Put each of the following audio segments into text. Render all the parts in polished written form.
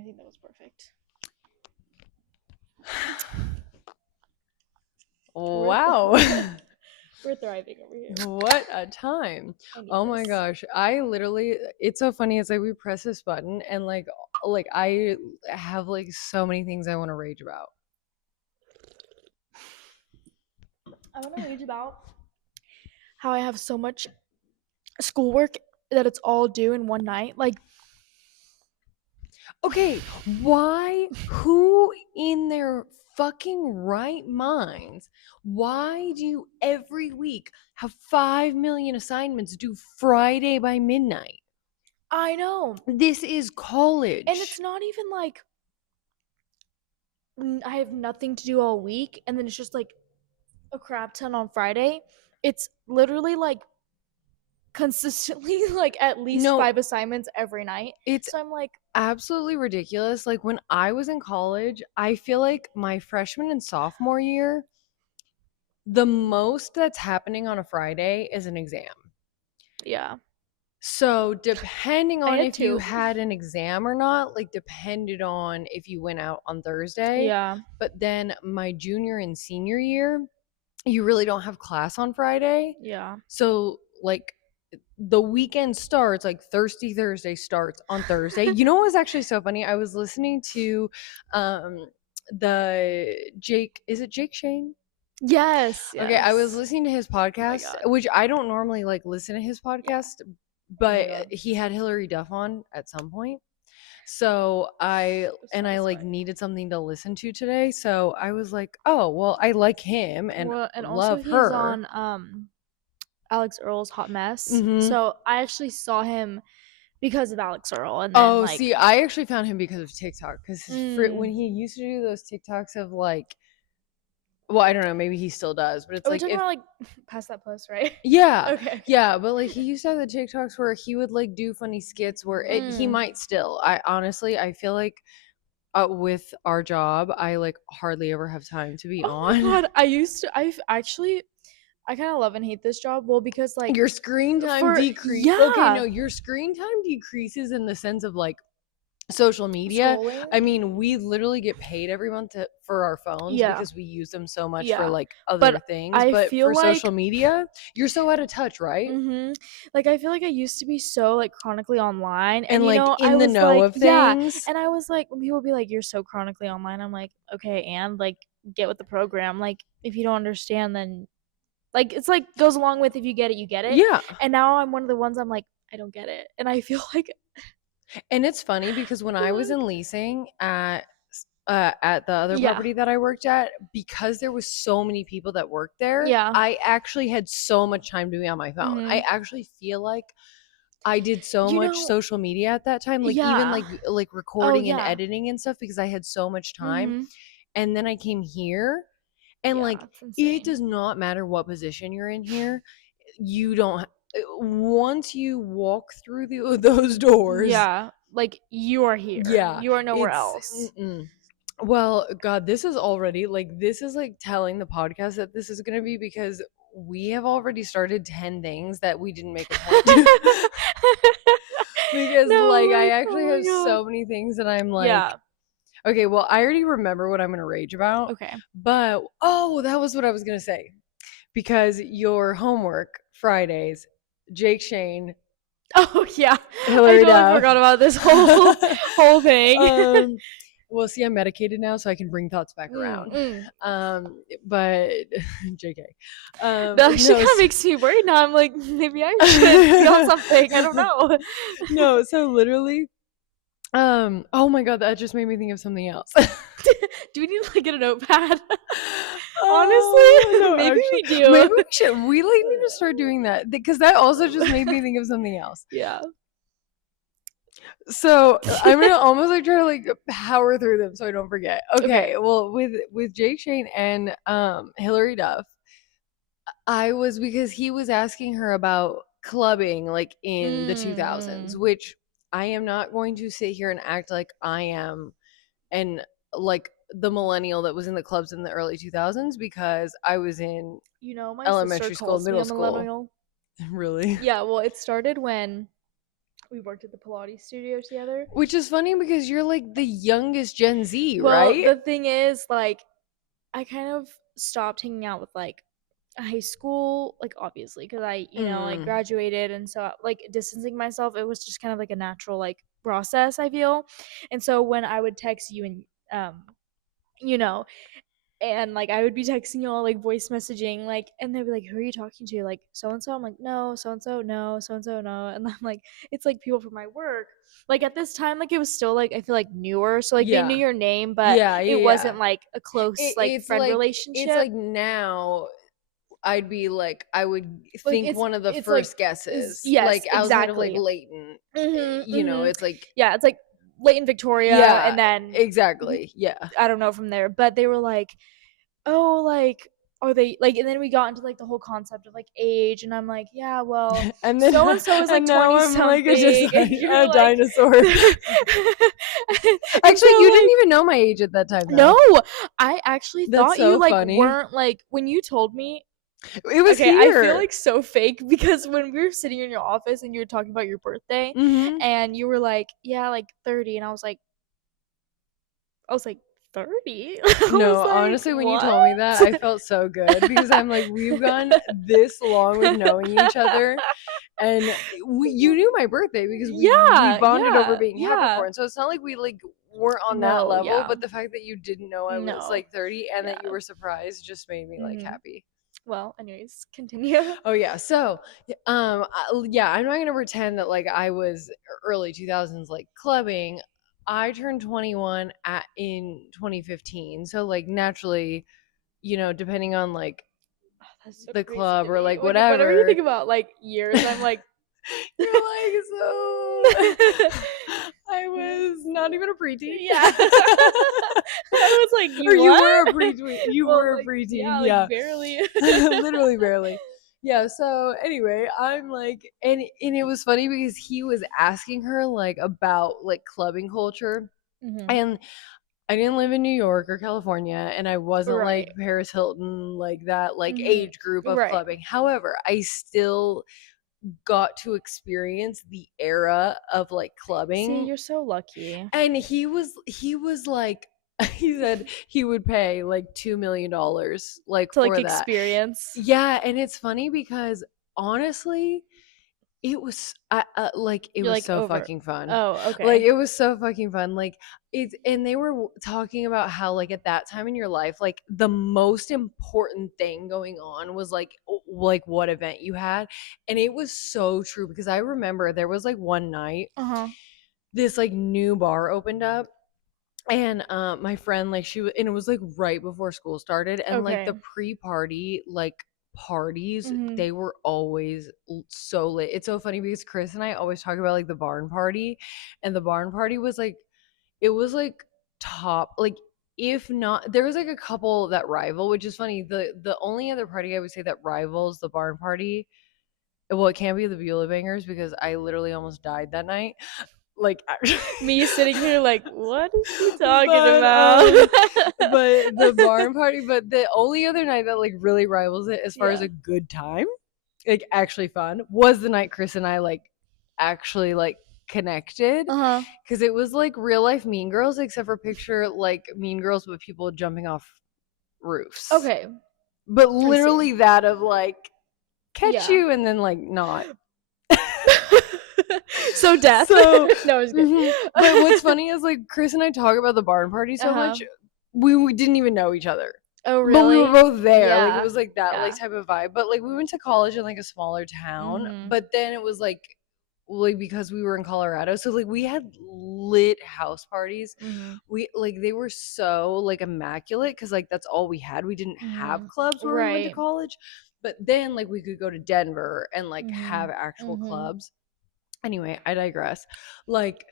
I think that was perfect. Wow. We're thriving over here. What a time. I need Oh my this. gosh. I literally, it's so funny. It's like we press this button and like I have like so many things I want to rage about. I want to rage about how I have so much schoolwork that it's all due in one night. Like, Okay, why? Who in their fucking right minds? Why do you every week have 5 million assignments due Friday by midnight? I know. This is college. And it's not even like I have nothing to do all week and then it's just like a crap ton on Friday. It's literally like consistently like at least No. 5 assignments every night. It's So I'm like, absolutely ridiculous. Like when I was in college, I feel like my freshman and sophomore year, the most that's happening on a Friday is an exam. yeah. So depending on had if you two. had an exam or not, like depended on if you went out on Thursday. Yeah. But then my junior and senior year, you really don't have class on Friday. Yeah. So like the weekend starts, like Thirsty Thursday starts on Thursday. You know what was actually so funny? I was listening to the Jake, is it Jake Shane? Yes. Okay, I was yes. listening to his Oh my podcast, God. which I don't normally like listen to his podcast, Oh my but God. he had Hillary Duff on at some point. So I like satisfying. needed something to listen to today. So I was like, oh well, I like him and Well, and also love he's her. on Alex Earl's Hot Mess. Mhm. So I actually saw him because of Alex Earl, and then Oh, like, see, I actually found him because of TikTok. Because when mm. he used to do those TikToks of like, well, I don't know, maybe he still does, but it's Are we like talking if about like past that post, right? yeah, Okay. yeah, but like he used to have the TikToks where he would like do funny skits where he might still. I honestly, I feel like with our job, I like hardly ever have time to be Oh my on. God, I kind of love and hate this job. Well, because like Your screen time decrease. yeah, Okay, no, your screen time decreases in the sense of like social media. scrolling. I mean, we literally get paid every month for our phones Yeah. because we use them so much for Yeah. like other But things. I But feel for like social media, you're so out of touch, right? like I feel like I used to be so like chronically online, and you like know in I the was know like, of yeah, things. and I was like, when people be like, "You're so chronically online," I'm like, okay, and like get with the program. Like if you don't understand, then like it's like goes along with if you get it, you get it. Yeah. And now I'm one of the ones I'm like, I don't get it, and I feel like. And it's funny because when I was in leasing at the other Yeah. property that I worked at, because there was so many people that worked there, Yeah. I actually had so much time to be on my phone. I actually feel like I did so You much know, social media at that time, like even yeah. like recording and yeah. editing and stuff because I had so much time. Mhm. And then I came here and Yeah, like it's it insane. does not matter what position you're in here. You don't once you walk through those doors. Yeah, like you are here. Yeah, You are nowhere it's else. well, God, this is already like this is like telling the podcast that this is gonna be because we have already started 10 things that we didn't make a point to. Because No, like I like, actually oh my have God. so many things that I'm like, Yeah. okay, well, I already remember what I'm gonna rage about. Okay. But oh, that was what I was gonna say. Because your homework Fridays, Jake Shane, Oh yeah. Hillary I totally Duff. forgot about this whole thing. Well, see, I'm medicated now, so I can bring thoughts back around. But JK. That actually kind of makes me worried now. I'm like, maybe I should be on something. I don't know. No, so literally, oh my God, that just made me think of something else. Do we need to like get a notepad? Oh, Honestly, no, maybe actually, we do. maybe we should. We like need to start doing that because that also just made me think of something else. Yeah. So I'm gonna almost like try to like power through them so I don't forget. Okay. Well, with Jake Shane and Hillary Duff, I was because he was asking her about clubbing like in the 2000s, which I am not going to sit here and act like I am and like the millennial that was in the clubs in the early 2000s because I was in My elementary sister school, calls me middle a school. millennial. Really? Yeah, well, it started when We worked at the Pilates studio together. Which is funny because you're like the youngest Gen Z, Well, right? the thing is, like, I kind of stopped hanging out with like high school, like obviously, because I, like Mm. graduated, and so like distancing myself, it was just kind of like a natural like process, I feel. And so when I would text you and you know, and like I would be texting y'all like voice messaging, like, and they'd be like, "Who are you talking to?" Like, so and so. I'm like, "No, so and so, no, so and so, no." And I'm like, it's like people from my work. Like at this time, like it was still like I feel like newer, so like they knew Yeah. your name, but Yeah, it yeah, yeah. wasn't like a close It, like friend it's relationship. like now I'd be like I would Like think one of the it's like first is guesses, like yes, outside of like exactly. Leighton. Mhm. It's like Yeah, it's like Leighton, Victoria, yeah, and then exactly. Yeah. I don't know from there. But they were like, "Oh, like, are they like?" And then we got into like the whole concept of like age, and I'm like, "Yeah, well, And then so and so is like and now 20 I'm like just something," and like you're a like, dinosaur. and Actually, so you didn't like, even know my age at that time no, though. I actually That's thought you so like funny. weren't like when you told me. It was Okay, I feel here. like so fake because when we were sitting in your office and you were talking about your birthday, Mhm. and you were like, "Yeah, like 30," and I was like, 30? I was No, like, honestly, when you "What?" told me that, I felt so good because I'm like, we've gone this long with knowing each other, and you knew my birthday because we Yeah, bonded over yeah, being yeah. Capricorn. So it's not like we like weren't on that No, level, yeah. but the fact that you didn't know I was No. like 30 and that you Yeah. were surprised just made me like Mhm. happy. Well, anyways, continue. Oh yeah. So, yeah, I'm not going to pretend that like I was early 2000s like clubbing. I turned 21 in 2015. So like naturally, depending on like That's so the crazy club to or me. like Like, whenever you whatever, think about, like, years, I'm like you're like, so I was not even a preteen. Yeah. I was like, Or "You you what?" were a preteen. You Well, were a like, preteen. yeah, like, Yeah. barely. Literally barely. Yeah, so anyway, I'm like and it was funny because he was asking her like about like clubbing culture. Mhm. And I didn't live in New York or California, and I wasn't like Right. Paris Hilton, like that like Mhm. age group of Right. clubbing. However, I still got to experience the era of like See, clubbing. you're so lucky And he was like he said he would pay like $2 million like to, like, for that. experience. Yeah, and it's funny because honestly, it You're, was like, so over. fucking fun. Oh, Like okay. it was so fucking fun. Like and they were talking about how like at that time in your life, like the most important thing going on was like what event you had, and it was so true because I remember there was like one night Uh-huh. this like new bar opened up, and my friend like and it was like right before school started, and like Okay. the pre-party like parties, Mhm. they were always so lit. It's so funny because Chris and I always talk about like the barn party, and the barn party was like it was like top, like if not there was like a couple that rival, which is funny. The only other party I would say that rivals the barn party, well, it can't be the Beulah Bangers because I literally almost died that night. Like Me sitting here like, "What is she talking but about?" but the barn party, but the only other night that like really rivals it as far as Yeah. a good time, like actually fun, was the night Chris and I like actually like connected, Uh-huh. because it was like real life Mean Girls, except for picture like Mean Girls with people jumping off roofs, Okay. but I see. literally that of like catch Yeah. you and then like not. So death. So, No, it's good. but what's funny is like Chris and I talk about the barn party so Uh-huh. much, we didn't even know each other. Oh, But we were really? both there. Like it Yeah. was like that Yeah. like type of vibe. But like we went to college in like a smaller town, Mhm. but then it was like because we were in Colorado, so like we had lit house parties. Mhm. We like they were so like immaculate because like that's all we had. We didn't have Mhm. clubs where we went to Right. college. But then like we could go to Denver and like have Mhm. actual Mhm. clubs. Anyway, I digress. Like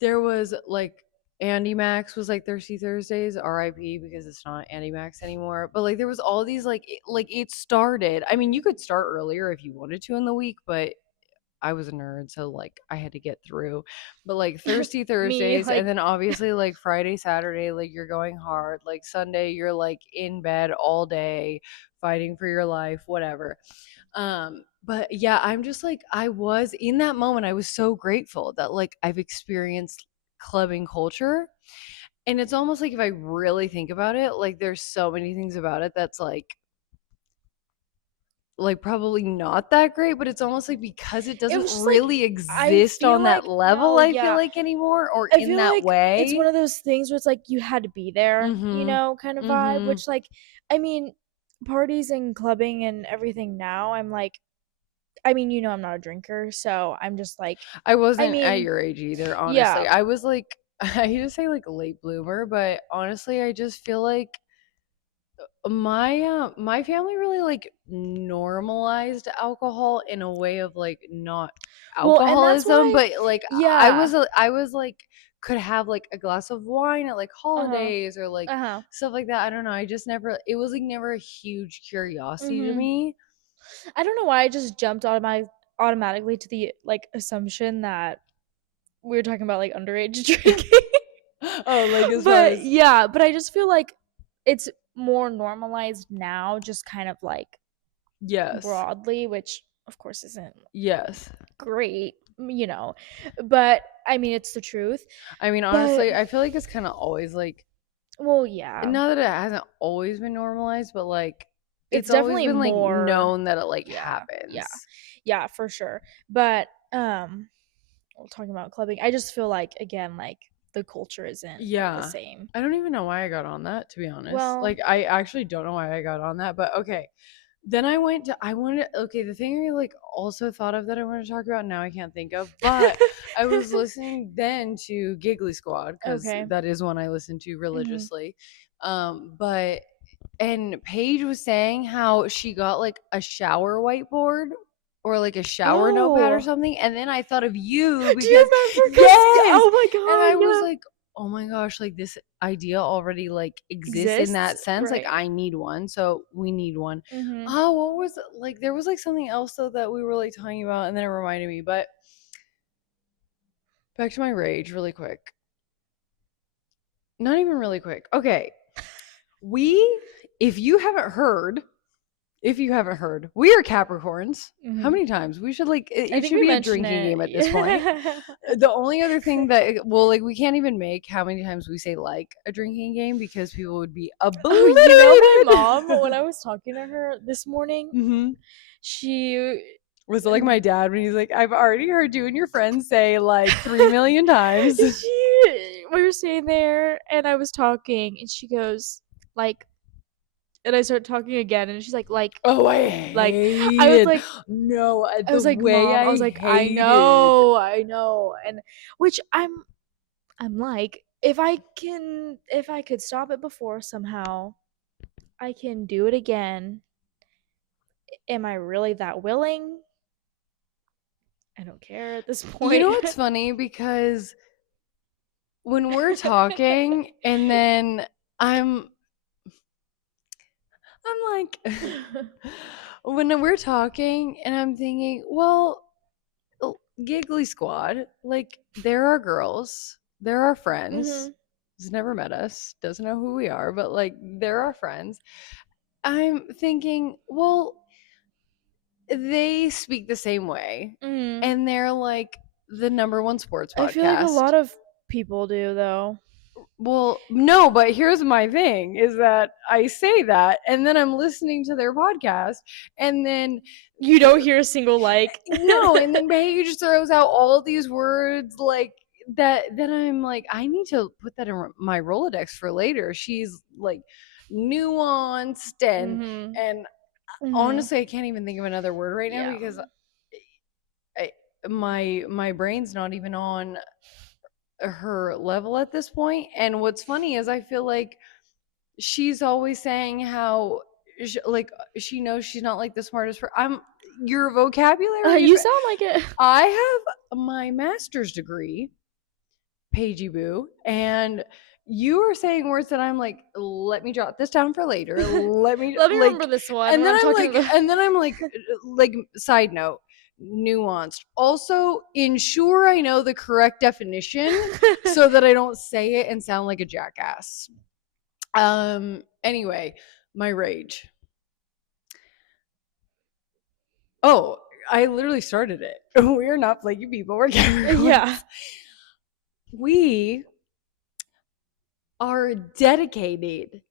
there was like Andy Max was like Thirsty Thursdays, RIP, because it's not Andy Max anymore. But like there was all these like it started. I mean, you could start earlier if you wanted to in the week, but I was a nerd, so like I had to get through. But like Thirsty Me, Thursdays, and like then obviously like Friday, Saturday, like you're going hard. Like Sunday, you're like in bed all day, fighting for your life, whatever. But yeah, I'm just like, I was in that moment, I was so grateful that like I've experienced clubbing culture. And it's almost like if I really think about it, like there's so many things about it that's like probably not that great, but it's almost like because it It doesn't was just like really I exist feel on that like level, no, I feel yeah. like anymore or I in feel that like it's one way. of those things where it's like you had to be there, you Mhm. know, kind of vibe, Mhm. which like I mean, parties and clubbing and everything now, I'm like I mean, you know I'm not a drinker, so I'm just like I I wasn't at mean, your age either, honestly. yeah. I was like I hate to say like late bloomer, but honestly, I just feel like my family really like normalized alcohol in a way of like not Well, and that's alcoholism, why but like yeah. I was like could have like a glass of wine at like Uh-huh. holidays or like Uh-huh. stuff like that. I don't know. I just never it was like never a huge curiosity to Mhm. me. I don't know why I just jumped automatically to the like assumption that we were talking about like underage drinking. Oh, like as far But as yeah, but I just feel like it's more normalized now, just kind of like yes. broadly, which of course isn't Yes. great, you know. But I mean, it's the truth. I mean, But honestly, I feel like it's kind of always like well, yeah. not that it hasn't always been normalized, but like It's it's always definitely been like more known that it like yeah, yeah. happens. Yeah, for sure. But well, talking about clubbing, I just feel like again, like the culture isn't the Yeah. same. I don't even know why I got on that, to be honest. Well, Like I actually don't know why I got on that, but okay. Then I wanted okay, the thing I like also thought of that I want to talk about now I can't think of, but I was listening then to Giggly Squad cuz okay. that is one I listen to Mhm. religiously. But and Paige was saying how she got like a shower whiteboard or like a shower notepad or Oh, something. And then I thought of you do you because, remember? Cause yes. oh my And I was god, like, oh my gosh, like this idea already like yeah, exists in exists, that sense. Like right? I need one. So we need one. Mhm. Oh, what was it? Like there was like something else though that we were like talking about and then it reminded me. But back to my rage really quick. Not even really quick. Okay. We, if you haven't heard, if you haven't heard, we are Capricorns. How Mhm. many times? We should like I it think should we be a mentioned drinking it. game at this point. Yeah. The only other thing that well, like we can't even make how many times we say like a drinking game because people would be Oh, you know my mom, when obliterated. I was talking to her this morning, hmm she Was it like my dad when he's like, I've already heard you and your friends say like 3 million times. we were sitting there and I was talking and she goes, like and I start talking again and she's Oh, I like I was hated. like No, I the was like, way "Mom," I I was like, hated. I know," and which I'm like, if I could stop it before somehow, I can do it again. Am I really that willing? I don't care at this You know point. what's funny? Because when we're talking and then I'm I'm like when we're talking and I'm thinking, well, Giggly Squad, like there are girls, there are friends. Mhm. Has never met us, doesn't know who we are, but like there are friends. I'm thinking, well, they speak the same way, Mhm. and they're like the number one sports I feel like a podcast. lot of people do though. Well, no, but here's my thing is that I say that and then I'm listening to their podcast and then You don't hear a single like. no, and then Paige throws out all these words like that then I'm like I need to put that in my Rolodex for later. She's like nuanced Mhm. and Mhm. honestly I can't even think of another word right now Yeah. because I, my brain's not even on her level at this point. And what's funny is I feel like she's always saying how like she knows she's not like the smartest I'm your vocabulary is You sound like it. I have my master's degree, Pagey Boo, and you are saying words that I'm like, let me jot this down for later. Let me Let me remember like, this one when I'm talking to the and then I'm like, side note, nuanced. Also, ensure I know the correct definition so that I don't say it and sound like a jackass. Anyway, my rage. Oh, I literally started it. We're not flaky people. We're Capricorns. Yeah. We are dedicated.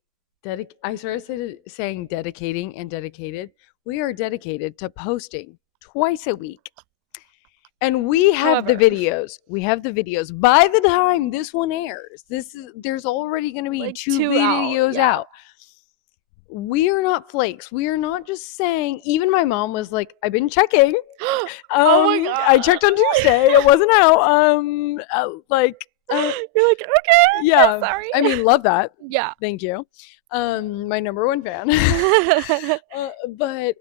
I started saying dedicating and dedicated. We are dedicated to posting twice a week. And we have the However, videos. We have the videos. By the time this one airs, there's already going to be like 2 2 out. videos Yeah. out. We are not flakes. We are not just saying. Even my mom was like, "I've been checking. Oh my god. I checked on Tuesday. It wasn't out. You're like, okay, yeah. sorry. I mean, love that. Yeah. Thank you. My number one fan. But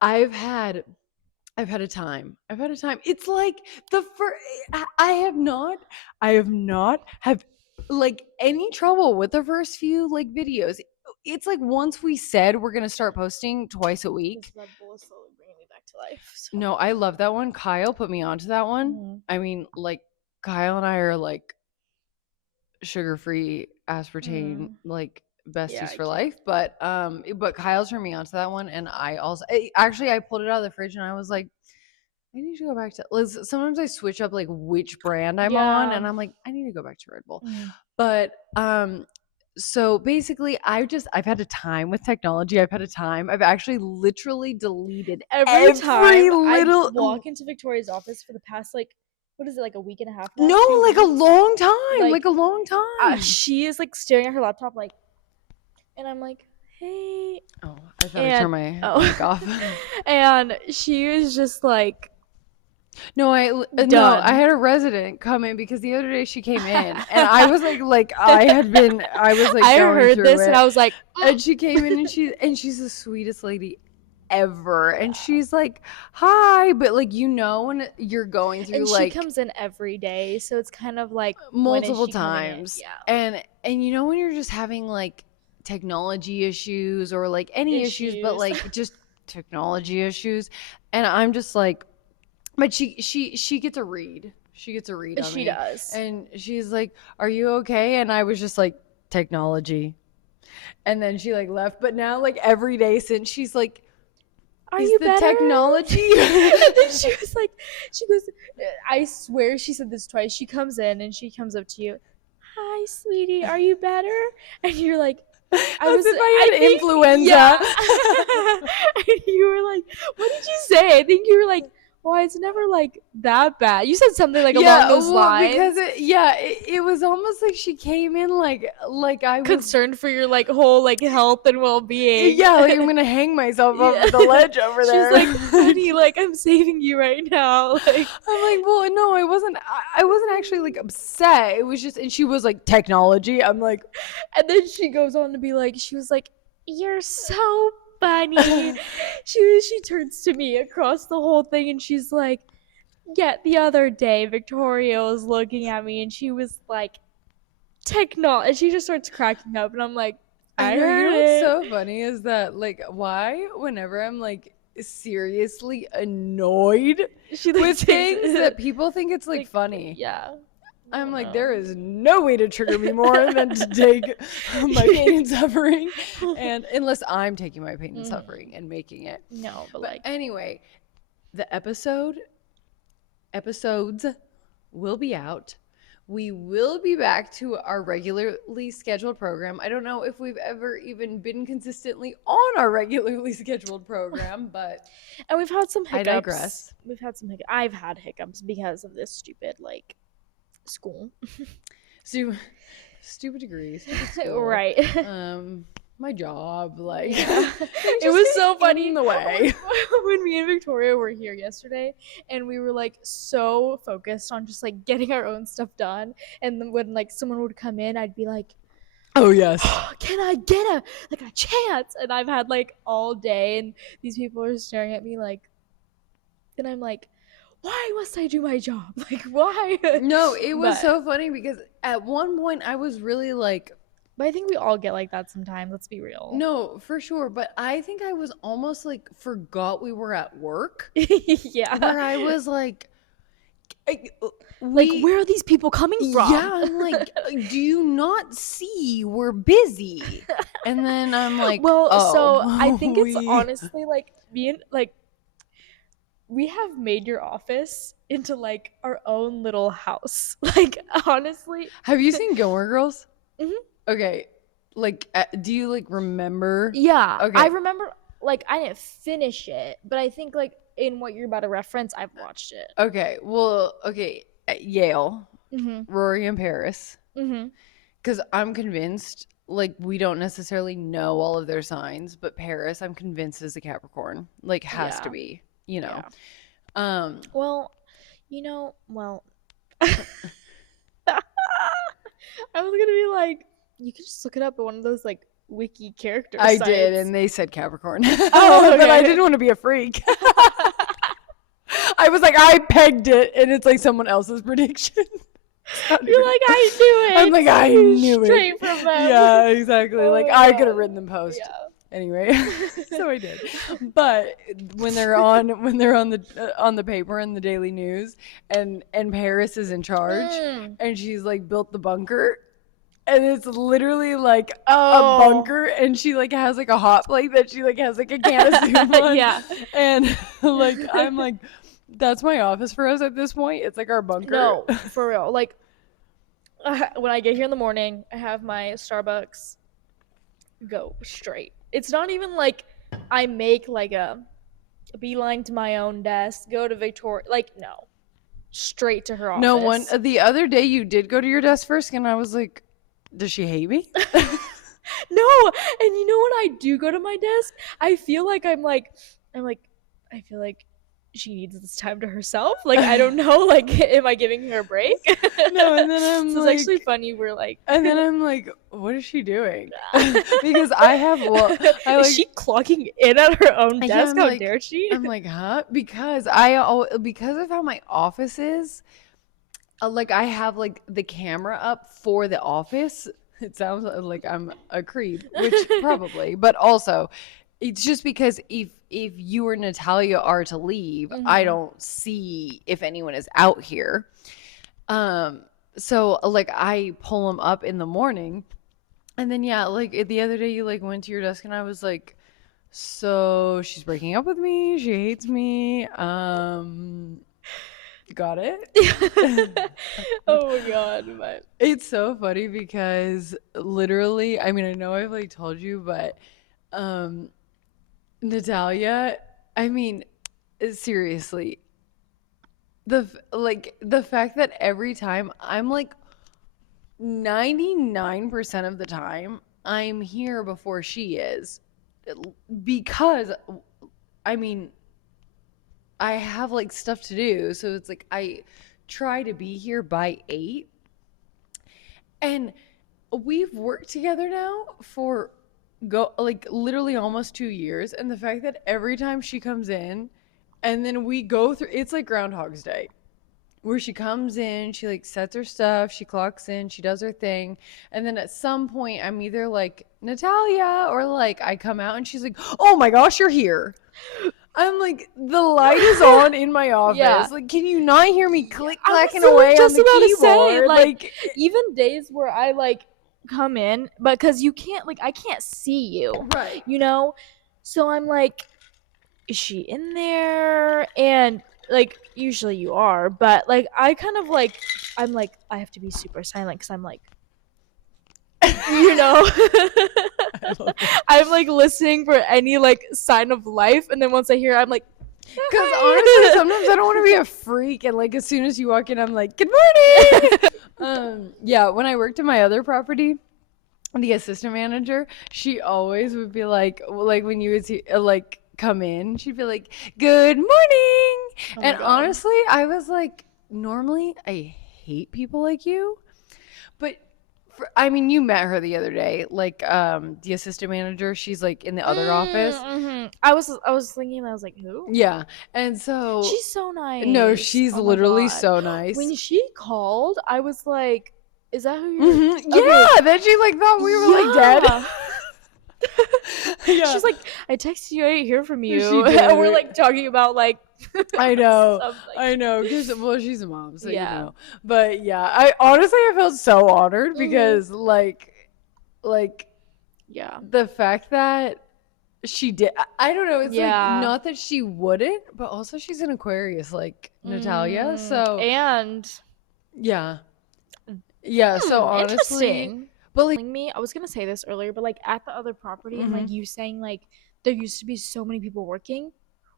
I've had a time. It's like the first. I have not have like any trouble with the first few like videos. It's like once we said we're gonna start posting twice a week. This Red Bull is slowly bringing me back to life. So. No, I love that one. Kyle put me onto that one. Mhm. I mean, like Kyle and I are like sugar-free aspartame like besties Yeah, I for can't. life, but Kyle turned me onto that one, and I also actually I pulled it out of the fridge and I was like, I need to go back to. Sometimes I switch up like which brand I'm on, Yeah. and I'm like, I need to go back to Red Bull. Mhm. But so basically, I've had a time with technology. I've had a time. I've actually literally deleted Every time little. I walk into Victoria's office for the past like, what is it, like a week and a half now? No, 2 like a weeks? long time. Like, Like a long time. She is like staring at her laptop, like, and I'm like, hey. Oh, I thought I turned my mic off. And she was just like, No, done. I had a resident come in because the other day she came in and I was like I was like I going heard through this it. and I was like, and she came in and she's the sweetest lady ever, and she's like, hi, but like when you're going through and like she comes in every day, so it's kind of like, multiple when is she coming in? times, Yeah. and when you're just having like technology issues or like any issues, but like just technology issues, and I'm just like, but she gets a read. She gets a read on She me. does. And she's like, are you okay? And I was just like, technology. And then she like left. But now like every day since, she's like, are is you the better? technology? And then she goes, I swear she said this twice. She comes in and she comes up to you, hi, sweetie, are you better? And you're like, As if I had influenza. Yeah. And you were like, what did you say? I think you were like, well, it's never like that bad. You said something like along those lines. Because it was almost like she came in like I was concerned for your like whole like health and well-being. Yeah, like I'm gonna hang myself over the ledge over there. She's like, honey, like I'm saving you right now. Like I'm like, well, no, I wasn't actually like upset. It was just, and she was like, technology. I'm like, and then she goes on to be like, she was like, you're so funny. she turns to me across the whole thing and she's like, yeah, the other day Victoria was looking at me and she was like, technology, and she just starts cracking up and I'm like, I know, heard what's it. so funny is that like, why whenever I'm like seriously annoyed with things that people think it's like funny. Yeah. I'm like, there is no way to trigger me more than to take my pain and suffering, and unless I'm taking my pain and suffering and making it. No, but like anyway, the episodes will be out. We will be back to our regularly scheduled program. I don't know if we've ever even been consistently on our regularly scheduled program, but and we've had some hiccups. I digress. I've had hiccups because of this stupid like school. Stupid degrees. Stupid school. Right. My job, like it was so funny in the way when me and Victoria were here yesterday and we were like so focused on just like getting our own stuff done, and then when like someone would come in I'd be like, oh yes, can I get a chance? And I've had like all day and these people are staring at me like, and I'm like, why must I do my job? Like, why? No, it was so funny because at one point I was really like, but I think we all get like that sometimes, let's be real. No, for sure. But I think I was almost like forgot we were at work. Yeah. Where I was like, where are these people coming from? Yeah, I'm like, do you not see we're busy? And then I'm like, well, so I think it's honestly like being like, we have made your office into like our own little house. Like honestly. Have you seen Gilmore Girls? Mhm. Okay. Like, do you like remember? Yeah, I Okay. remember. Like I didn't finish it, but I think like in what you're about to reference, I've watched it. Okay. Well, okay. At Yale, Mhm. Rory and Paris. Mhm. Because I'm convinced, like, we don't necessarily know all of their signs, but Paris, I'm convinced, is a Capricorn. Like, has to Yeah. be, you know. Yeah. Um, Well, well, I was gonna be like, you could just look it up at one of those like wiki character I did, sites. and they said Capricorn. Oh, But I okay. didn't want to be a freak. I was like, I pegged it, and it's like someone else's prediction. You're like, I knew I'm it. like, I knew it. Straight from them. Yeah, exactly. Oh Like, my I could have god. written them post. Yeah. Anyway, so I did. But when they're on the paper in the Daily News, and Paris is in charge, Mm. and she's like built the bunker, and it's literally like a Oh. bunker, and she like has like a hot plate that she like has like a can of soup on, Yeah. and like I'm like, that's my office for us at this point. It's like our bunker. No, for real. Like when I get here in the morning, I have my Starbucks, go straight. It's not even like I make like a beeline to my own desk, go to Victoria. Like, no, straight to her No one. office. The other day you did go to your desk first, and I was like, does she hate me? No, and you know when I do go to my desk, I feel like I feel like she needs this time to herself. Like I don't know, like am I giving her a break? No, and then I'm So it's like, actually funny. We're like, and then I'm like, what is she doing? Because I have, well, I is like, she clocking in at her own yeah, desk? How dare she? I'm like, huh? Because because of how my office is, like I have like the camera up for the office. It sounds like I'm a creep, which probably, but also it's just because if you or Natalia are to leave, I Mhm. don't see if anyone is out here. So like I pull them up in the morning, and then yeah, like the other day you like went to your desk, and I was like, so she's breaking up with me. She hates me. Got it. Oh my god, but It's so funny because literally, I mean, I know I've like told you, but um Natalia, I mean, seriously, the fact that every time I'm like 99% of the time I'm here before she is, because I mean, I have like stuff to do, so it's like I try to be here by 8. And we've worked together now for go like literally almost 2 years, and the fact that every time she comes in and then we go through, it's like Groundhog's Day, where she comes in, she like sets her stuff, she clocks in, she does her thing, and then at some point I'm either like, Natalia, or like I come out and she's like, oh my gosh, you're here. I'm like, the light is on in my yeah. office. Like, can you not hear me click I was clacking literally away on just the about to say, keyboard? like, even days where I like come in, but because you can't, like, I can't see you, Right. you know? So I'm like, is she in there? And like, usually you are, but like, I kind of like, I'm like, I have to be super silent because I'm like, you know, I love it. I'm like listening for any like sign of life, and then once I hear it, I'm like, Because honestly, sometimes I don't want to be a freak, and like as soon as you walk in, I'm like, "Good morning." Yeah. When I worked at my other property, the assistant manager, she always would be like when you would see, like come in, she'd be like, "Good morning." oh my And god, honestly, I was like, normally I hate people like you, but I mean, you met her the other day, like the assistant manager. She's like in the other office. mm-hmm. I was thinking, I was like, who? Yeah, and so She's so no, nice. she's Oh my literally god. so nice. When she called, I was like, is that who you're okay. Yeah, then she like thought we were like dead. Yeah, She's like, I texted you, I didn't hear from you. she And we're did. like talking about like I know, something. I know, because well, she's a mom, so you Yeah. know. But yeah, I honestly I felt so honored Mhm. because like Yeah. the fact that She did. I don't know. It's like Yeah. not that she wouldn't, but also she's an Aquarius, like Natalia. So And yeah, yeah. So honestly, interesting. but like, Me, I was gonna say this earlier, but like at the other property and mhm. like you saying like there used to be so many people working.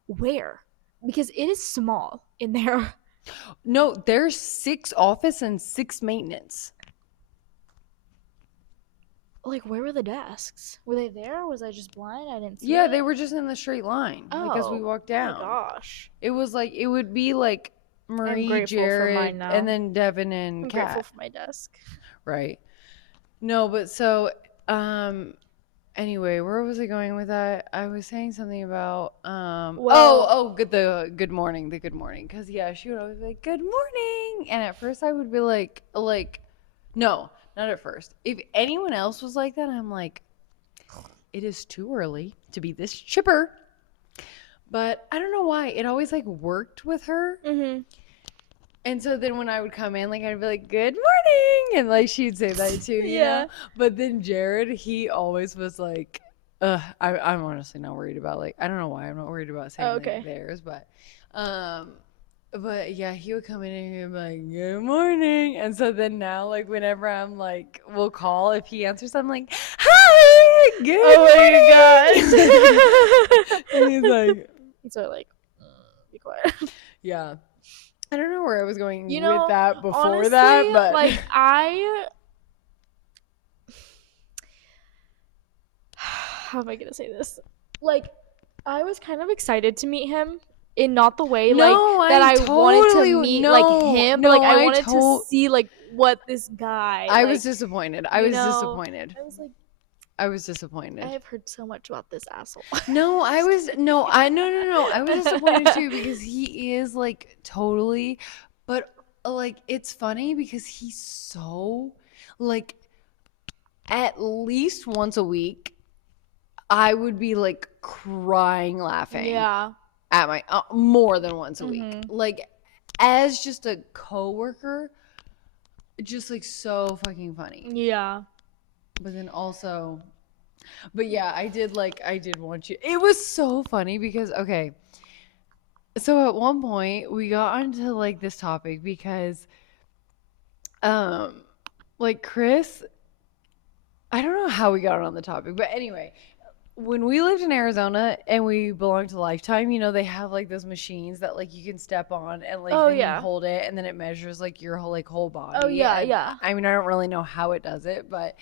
Where? Because it is small in there. No, there's 6 office and 6 maintenance. Like where were the desks? Were they there? Or was I just blind? I didn't see Yeah, it. they were just in the straight line, like as we Oh, walked oh my down. gosh. It was like it would be like I'm Marie, grateful for mine Jared, and now. then Devin and I'm grateful Kat. for my desk. Right. No, but so anyway, where was I going with that? I was saying something about Well, good morning, the good morning. Cause yeah, she would always be like, good morning. And at first I would be like, no, not at first. If anyone else was like that, I'm like, it is too early to be this chipper. But I don't know why. It always like worked with her. mhm. And so then when I would come in, like I'd be like, "Good morning," and like she'd say that too, you know. Yeah. But then Jared, he always was like, I'm honestly not worried about like I don't know why I'm not worried about saying Oh, like okay. theirs, but yeah, he would come in and he'd be like, "Good morning," and so then now like whenever I'm like, we'll call if he answers, I'm like, "Hi, good Oh my morning," and he's like, so like, be quiet. yeah. I don't know where I was You going with know, that before that, honestly, but like how am I gonna say this? Like, I was kind of excited to meet him in not the way like no, that I I wanted to totally meet like no, him, but like no, I wanted to see like what this guy I was like, disappointed. I you was know. disappointed. I was like, I was I disappointed. have heard so much about this asshole. No, I was no, I no no no. I was disappointed too because he is like totally, but like it's funny because he's so like at least once a week I would be like crying laughing Yeah. at my more than once a week. Mhm. Like as just a coworker, just like so fucking funny. Yeah. But then also, but yeah, I did want you. It was so funny because okay, so at one point we got onto like this topic because um like Chris, I don't know how we got on the topic, but anyway, when we lived in Arizona and we belonged to Lifetime, you know, they have like those machines that like you can step on and like Oh then you yeah. hold it and then it measures like your whole Oh body. yeah, And yeah. I mean, I don't really know how it does it, but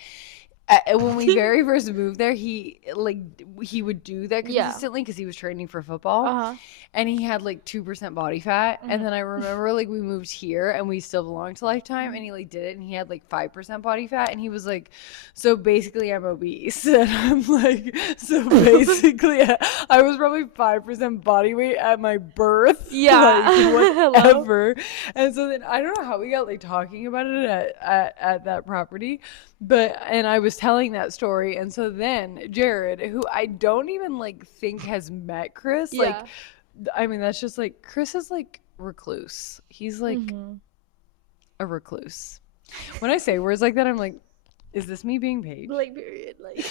when we very first moved there, he would do that Yeah. consistently because he was training for football, Uh-huh. and he had like 2% body fat. And Mhm. then I remember like we moved here and we still belonged to Lifetime, and he like did it, and he had like 5% body fat, and he was like, "So basically, I'm obese," and I'm like, "So basically, I was probably 5% body weight at my birth, Yeah. like Hello. whatever." And so then I don't know how we got like talking about it at that property. But and I was telling that story, and so then Jared, who I don't even like think has met Chris, like Yeah. I mean that's just like Chris is like recluse. He's like Mhm. a recluse. When I say words like that, I'm like, is this me being paid? Like period. Like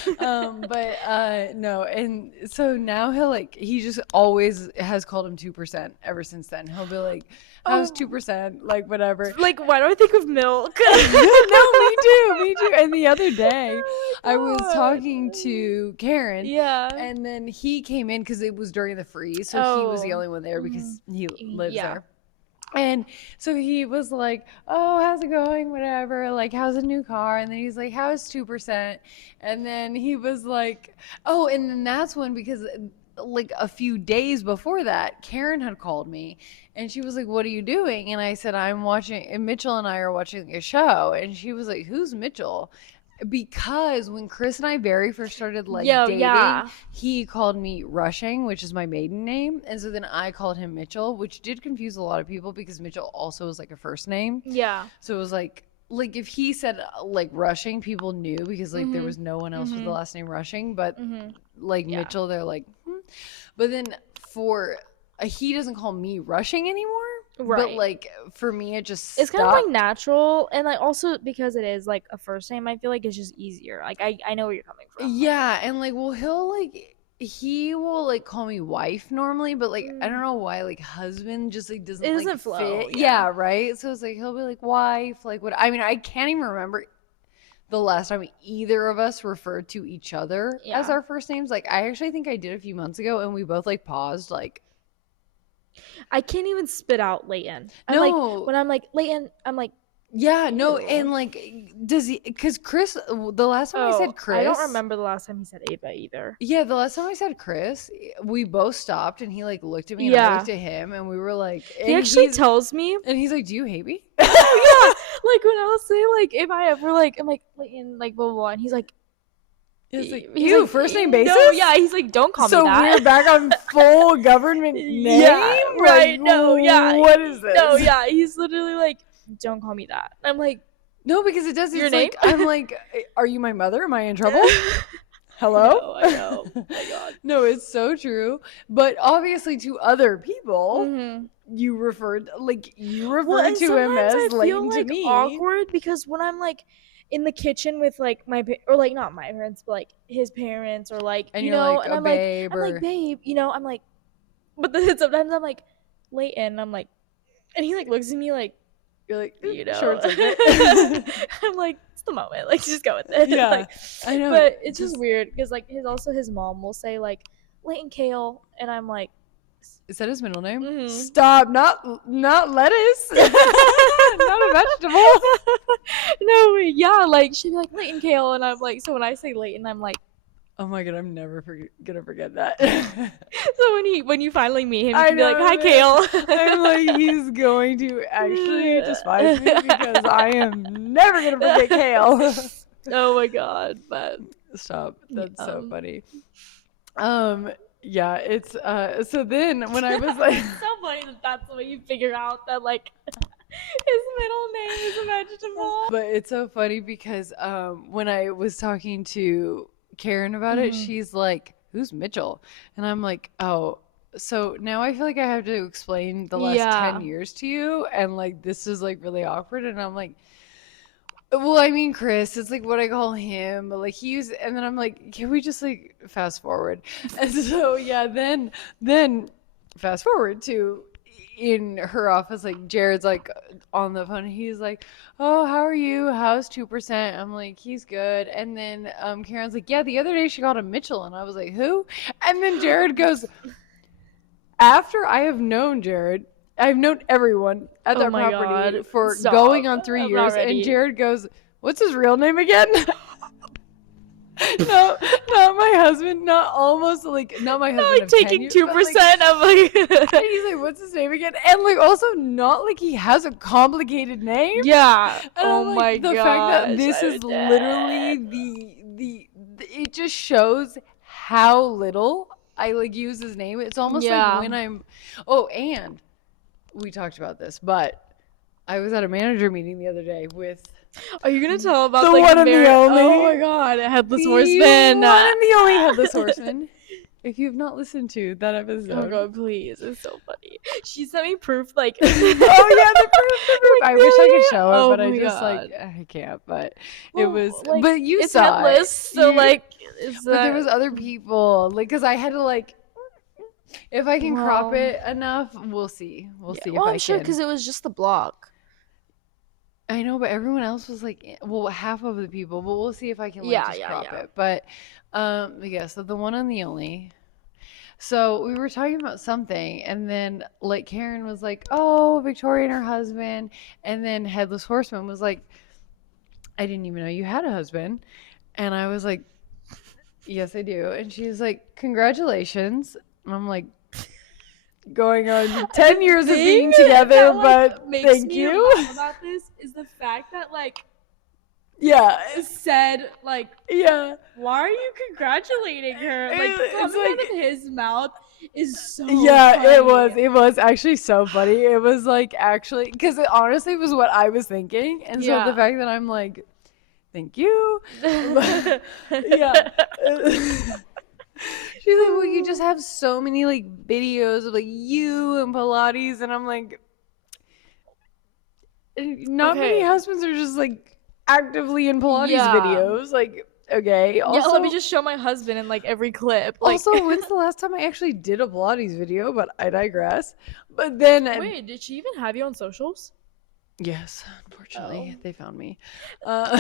But no, and so now he just always has called him 2% ever since then. He'll be like, how's oh 2%? Like whatever. like why do I think of milk? No, me too, me too. And the other day, Oh I my was god. talking to Karen, Yeah. and then he came in because it was during the freeze, so he was the Oh. only one there Mhm. because he lives Yeah. there. And so he was like, "Oh, how's it going? Whatever. Like, how's a new car?" And then he's like, "How's 2%?" And then he was like, "Oh," and then that's when because like a few days before that, Karen had called me and she was like, "What are you doing?" And I said, "I'm watching and Mitchell and I are watching a show." And she was like, "Who's Mitchell?" Because when Chris and I very first started like Yo, dating, yeah. he called me Rushing, which is my maiden name, and so then I called him Mitchell, which did confuse a lot of people because Mitchell also is like a first name. Yeah. So it was like if he said like Rushing, people knew because like there Mhm. was no one else with the Mhm. last name Rushing, but Mhm. like Yeah. Mitchell, they're like, hmm. But then for he doesn't call me Rushing anymore. But Right. like for me, it just It's kind of like stuck. natural, and like also because it is like a first name, I feel like it's just easier. Like I know where you're coming from. Yeah, and like well he'll like he will like call me wife normally, but like I don't Mm. know why like husband just like It doesn't like doesn't flow. fit. Yeah. Yeah, right. So it's like he'll be like wife, like what? I mean, I can't even remember the last time either of us referred to each other as Yeah. our first names. Like I actually think I did a few months ago, and we both like paused, like I can't even spit out Leighton. I'm like, no. when I'm like, Leighton, I'm like, Yeah, no, ew. and like, does he? Because Chris, the last time I Oh, said I don't Chris, remember the last time he said Ava either. yeah, the last time I said Chris, we both stopped, and he like looked at me, and I Yeah. looked at him, and we were like, He actually tells me, and he's like, "Do you hate me?" oh yeah, like when I'll say like if I ever like I'm like Leighton like blah blah blah, and It's like, he's ew, like first name no, basis. yeah, he's like don't call me So that. we're back on full government Yeah, name. Like, right. No, yeah, what is no, this? yeah. He's literally like, don't call me that. I'm like, No, because it does. your It's name? like I'm like, are you my mother? Am I in trouble? I Hello? know, I know. Oh my god. No, it's so true. But obviously, to other people, Mm-hmm. you Well, referred and to him sometimes as I feel Leighton to like me. awkward because when I'm like in the kitchen with like or like not my parents, but like his parents or like And you're like and a I'm like babe, or babe, I'm like, but then sometimes I'm like Leighton, I'm like, and he like looks at me like you're like, "Oop, you know short circuit. I'm like it's the moment, like just go with it. Yeah, Like, I know. but it's just Just weird because like his mom will say like Leighton Kale, and I'm like is that his middle name? mm-hmm. Stop, not lettuce, not a vegetable. No, yeah, like she'd be like Leighton Kale, and I'm like, so when I say Leighton, I'm like, Oh my god, I'm never gonna forget that. so when you finally meet him, you I can be like, know. hi, Kale. I'm like, he's going to actually despise me because I am never gonna forget Kale. Oh my god, but Stop. That's so um, funny. Yeah, it's so then when I was like it's so funny that that's the way you figure out that like his middle name is a vegetable. but it's so funny because when I was talking to Karen about it, Mm-hmm. she's like, "Who's Mitchell?" And I'm like, "Oh, so now I feel like I have to explain the last 10 Yeah. years to you, and like this is like really awkward." And I'm like, well, I mean, Chris, it's like what I call him, but like and then I'm like, can we just like fast forward? And so yeah, then fast forward to in her office, like Jared's like on the phone. He's like, "Oh, how are you? How's 2%?" I'm like, "He's good." And then Karen's like, "Yeah, the other day she called him Mitchell," and I was like, "Who?" And then Jared goes, after I have known Jared, I've known everyone at Oh that my property god, for stop! going on three I'm not years, and ready. Jared goes, "What's his real name again?" No, not my husband, not my Not husband like of 10 taking years, but like 2% of like. and he's like, "What's his name again?" And like also not like he has a complicated name. Yeah. And Oh I'm like, my the fact that gosh, this I'm is literally dead. it just shows how little I like use his name. It's almost like Yeah. when I'm oh, and we talked about this, but I was at a manager meeting the other day with Are you gonna tell about the like the one and the Oh my only, god, headless the horseman. one and the only headless horseman. If you've not listened to that Oh my episode, god, please! It's so funny. She sent me proof, like, oh yeah, the proof. like I wish I could the show it, oh but I my just like god. I can't. But it Well, was, like but you it's saw it. headless, so like it's But there was other people, like, because I had to like, if I can crop well, it enough, we'll see. We'll yeah. see if Well, I I'm sure can. because it was just the block. I know, but everyone else was like, well, half of the people, but we'll see if I can like Yeah, just yeah, crop yeah. it. But yeah, so the one and the only. So we were talking about something, and then like Karen was like, "Oh, Victoria and her husband," and then Headless Horseman was like, "I didn't even know you had a husband," and I was like, "Yes, I do," and she's like, "Congratulations," and I'm like, going on 10 The years of thing being together, that like but makes thank me you. laugh about this is the fact that like Yeah, said like yeah. why are you congratulating her? Like It's coming like, out of his mouth is so yeah, funny. it was actually so funny. It was like actually, because it honestly was what I was thinking. And so the Yeah. fact that I'm like, thank you. Yeah. She's like, well, you just have so many like videos of like you and Pilates. And I'm like, not many Okay. husbands are just like actively in Pilates Yeah. videos. Like, Okay. Yeah, let me Also, just show my husband in like every clip. Like, also, when's the last time I actually did a Pilates video? But I digress. But then, wait, did she even have you on socials? yes, Oh. unfortunately, they found me. Uh,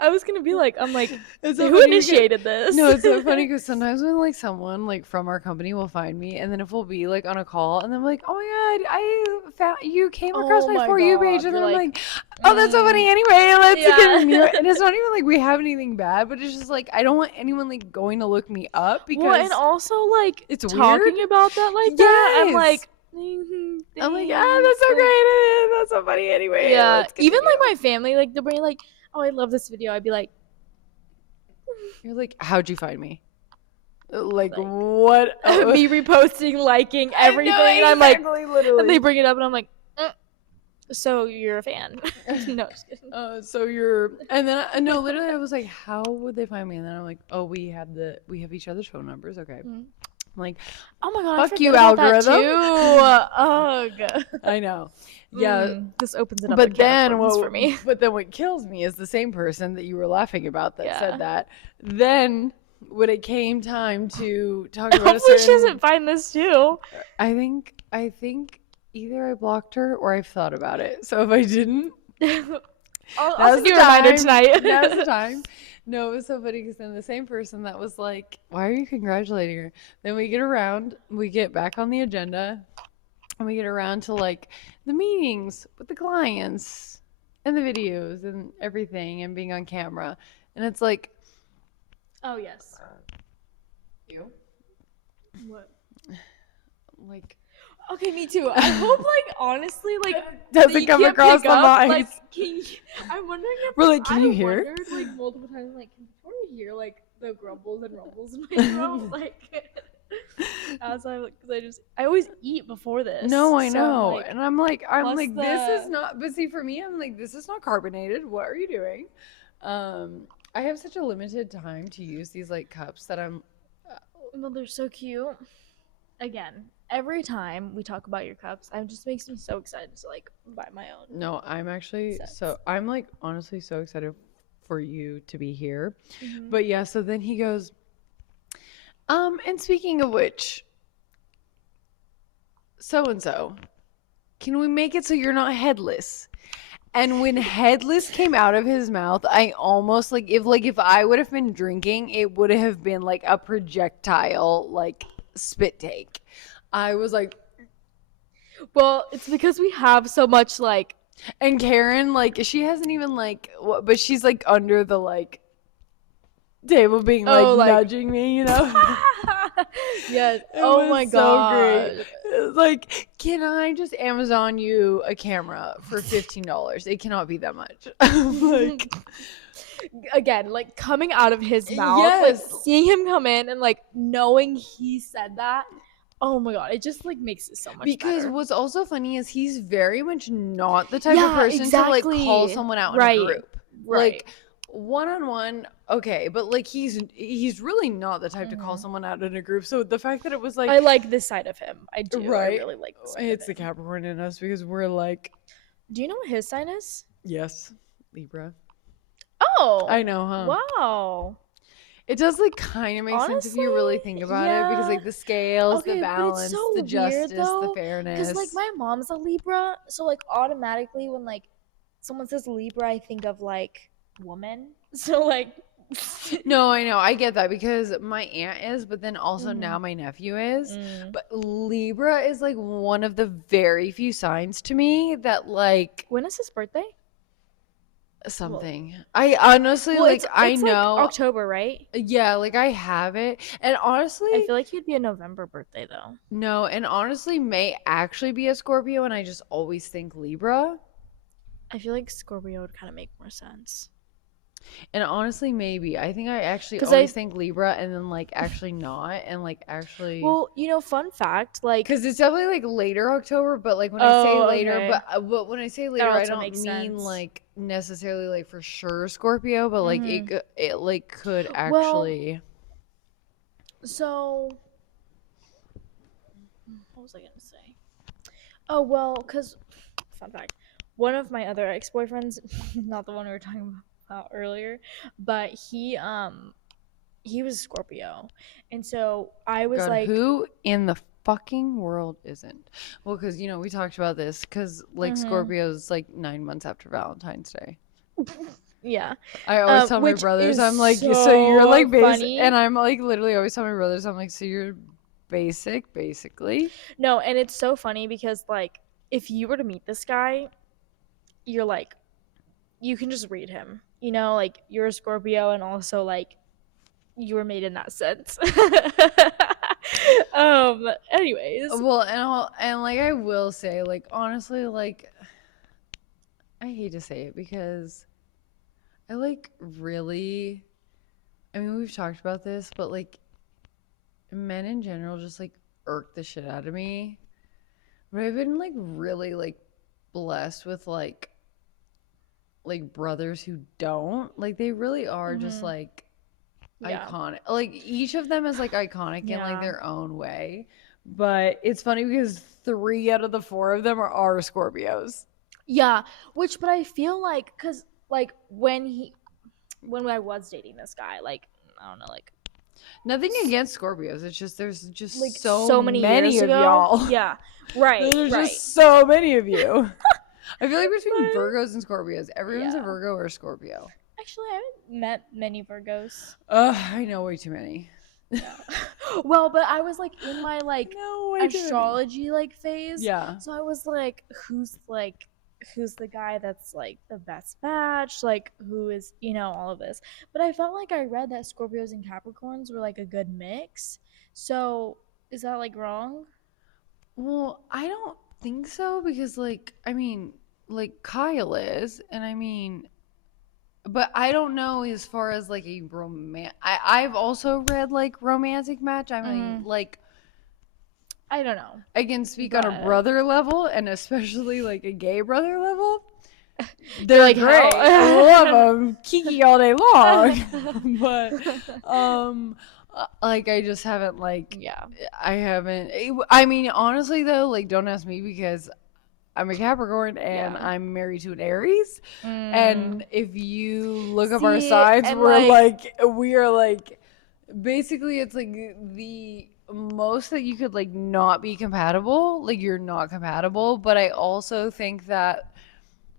I was gonna be like, I'm like, it's so who funny because initiated this? no, it's so funny because sometimes when like someone like from our company will find me, and then if we'll be like on a call, and then I'm like, oh my god, I found you came across Oh my my For You page, god, and you're then I'm like, like, oh, that's so funny. Anyway, let's continue. yeah. And it's not even like we have anything bad, but it's just like I don't want anyone like going to look me up Well, and because also like it's weird. talking about that like that, I'm Yes. like, mhm, I'm like, ah, thanks. that's so Like, great. That's so funny. Anyway, yeah, let's even continue. like my family, like they'll bring like, oh, I love this video. I'd be like, You're like, how'd you find me? Like, like what? Oh, me reposting, liking I know everything, and I'm like, exactly, and they literally. bring it up, and I'm like, so you're a fan? No, just kidding. So you're, and then no, literally, I was like, how would they find me? And then I'm like, oh, we have each other's phone numbers. Okay. Mm. I'm like, Oh my god, I fuck forget you, about that algorithm. too. Ugh. I know. Yeah. This opens another can of worms for me. But then what kills me is the same person that you were laughing about that said Yeah. that. Then when it came time to talk about a Hopefully she certain, doesn't find this too. I think either I blocked her or I've thought about it. So if I didn't, I'll send you a reminder tonight. Now's the time. No, it was so funny because then the same person that was like, why are you congratulating her? Then we get back on the agenda, and we get around to like the meetings with the clients and the videos and everything and being on camera. And it's like, Oh yes. you? What? Like, Okay, me too. I hope, like, honestly, like, doesn't you come can't across pick the up. mic. Like, I'm wondering if We're like, can I you hear? wondered like multiple times, like, can Victoria hear like the grumbles and rumbles in my throat? Like, as because I always eat before this. No, I So I'm know. like, And I'm plus like, this is the not, but see, for me, I'm like, this is not carbonated. What are you doing? I have such a limited time to use these like cups that I'm, well, they're so cute. Again, every time we talk about your cups, it just makes me so excited to like buy my own no, I'm actually, sets. I'm like honestly so excited for you to be here. Mm-hmm. But yeah, so then he goes, and speaking of which, so and so, can we make it so you're not headless? And when headless came out of his mouth, I almost if I would have been drinking, it would have been like a projectile like spit take. I was like, Well, it's because we have so much like and Karen like she hasn't even like but she's like under the like table being like like nudging me, you know. yes. It Oh was my so great. god. It was like, can I just Amazon you a camera for $15? It cannot be that much. Like, Again, like coming out of his mouth, like yes. seeing him come in and like knowing he said that. Oh my god, it just like makes it so much Because better. what's also funny is he's very much not the type of Yeah, person to like call exactly. someone out in a Right. group. Right. Like one on one, okay, but like he's really not the type to call Mhm. someone out in a group. So the fact that it was like I like this side of him. I do. I right, really like this side it's of the him. Capricorn in us because we're like, Do you know what his sign is? yes, Libra. Oh. I know, huh? Wow. It does like kind of make sense if you really think about it because yeah. like the scales, Okay, the but it's balance, so the weird justice, the though, fairness. because like my mom's a Libra, so like automatically when like someone says Libra, I think of like woman. So like No, I know. I get that because my aunt is, but then also Mhm. now my nephew is. Mm. But Libra is like one of the very few signs to me that like When is his birthday? something. I honestly Well, like I it's know like October, right? yeah, like I have it. And honestly, I feel like he'd be a November birthday though. no, and honestly may actually be a Scorpio and I just always think Libra. I feel like Scorpio would kind of make more sense. And honestly, maybe. I think I actually 'Cause always think Libra and then like actually not and like actually Well, fun fact, like because it's definitely like later October, but like when I say oh, later, okay. but when I say That later, I also don't makes mean sense. like necessarily like for sure Scorpio, but like Mhm. it like could Well, actually. so what was I gonna say? Oh well, cause fun fact, one of my other ex-boyfriends, not the one we were talking about out earlier, but he was Scorpio. And so I was God, like, who in the fucking world isn't? Well, because, you know, we talked about this because, like, mhm. Scorpio's like 9 months after Valentine's Day. Yeah. I always tell my Which brothers, is I'm like, so you're so like base, and funny. I'm like literally always tell my brothers, I'm like, so you're basic, basically. No, and it's so funny because like if you were to meet this guy, you're like you can just read him. You know, like you're a Scorpio and also like you were made in that sense. Anyways. Well, and like I will say, like honestly, like I hate to say it because I like really. I mean, we've talked about this, but like men in general just like irk the shit out of me. But I've been like really like blessed with like brothers who don't. Like they really are just Mhm. like Yeah. iconic. Like each of them is like iconic in like Yeah. their own way. But it's funny because 3 out of the 4 of them are Scorpios. Yeah, which but I feel like cuz like when I was dating this guy, like I don't know, Nothing against Scorpios. It's just there's like just so so many years many of ago. y'all. Yeah. Right, There's right. just so many of you. I feel like between But Virgos and Scorpios, everyone's a yeah. Virgo or a Scorpio. Actually, I haven't met many Virgos. I know way too many. Yeah. Well, but I was like in my like No, way too many. astrology like phase. Yeah. So I was like who's the guy that's like the best match, like who is, all of this. But I felt like I read that Scorpios and Capricorns were like a good mix. So is that like wrong? Well, I don't think so because, like, I mean, like Kyle is, and I mean, but I don't know as far as like a I've also read like romantic match. I mean, Mm, like, I don't know. I can speak on a But brother level and especially like a gay brother level. you're They're like great. Love how? them. Kiki all day long. But like I just haven't like Yeah. I haven't I mean honestly though, like don't ask me because I'm a Capricorn and Yeah. I'm married to an Aries. Mm. And if you look up our See, signs, and like we are like basically it's like the most that you could like not be compatible, like you're not compatible. But I also think that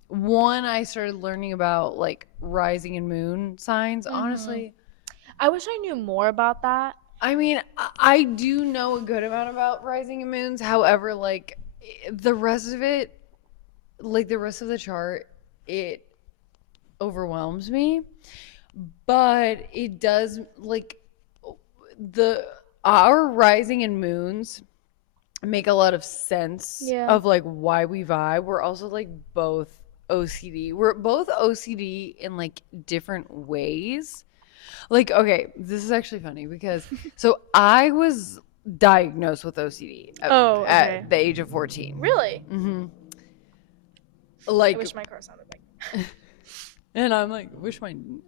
one, I started learning about like rising and moon signs. mhm. Honestly, I wish I knew more about that. I mean, I do know a good amount about rising and moons. However, like the rest of it, like the rest of the chart, it overwhelms me. But it does like the our rising and moons make a lot of sense Yeah. of like why we vibe. We're also like both OCD. We're both OCD in like different ways. Like, okay, this is actually funny because so I was diagnosed with OCD Oh, okay. at the age of 14. Really? Hmm. I Like, wish my car sounded like. and I'm like, wish mine,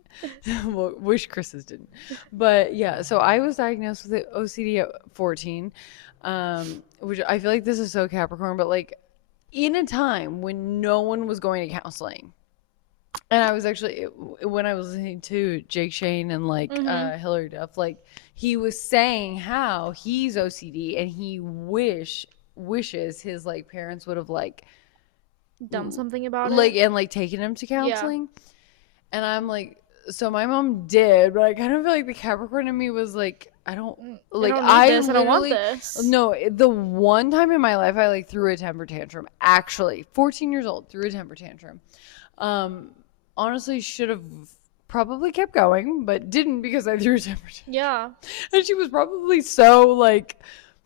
well, wish Chris's didn't. But yeah, so I was diagnosed with OCD at 14, which I feel like this is so Capricorn, but like in a time when no one was going to counseling. And I was actually when I was listening to Jake Shane and like Mhm. Hillary Duff, like he was saying how he's OCD and he wishes his like parents would have Done something about like it. and like taken him to Yeah. counseling. And I'm like, so my mom did, but I kind of feel like the Capricorn in me was like, I don't I like don't need I this. I don't want literally this. no, the one time in my life I like threw a temper tantrum. Actually, 14 years old, threw a temper tantrum. Um, honestly, should have probably kept going, but didn't because I threw a temper tantrum. Yeah. And she was probably so like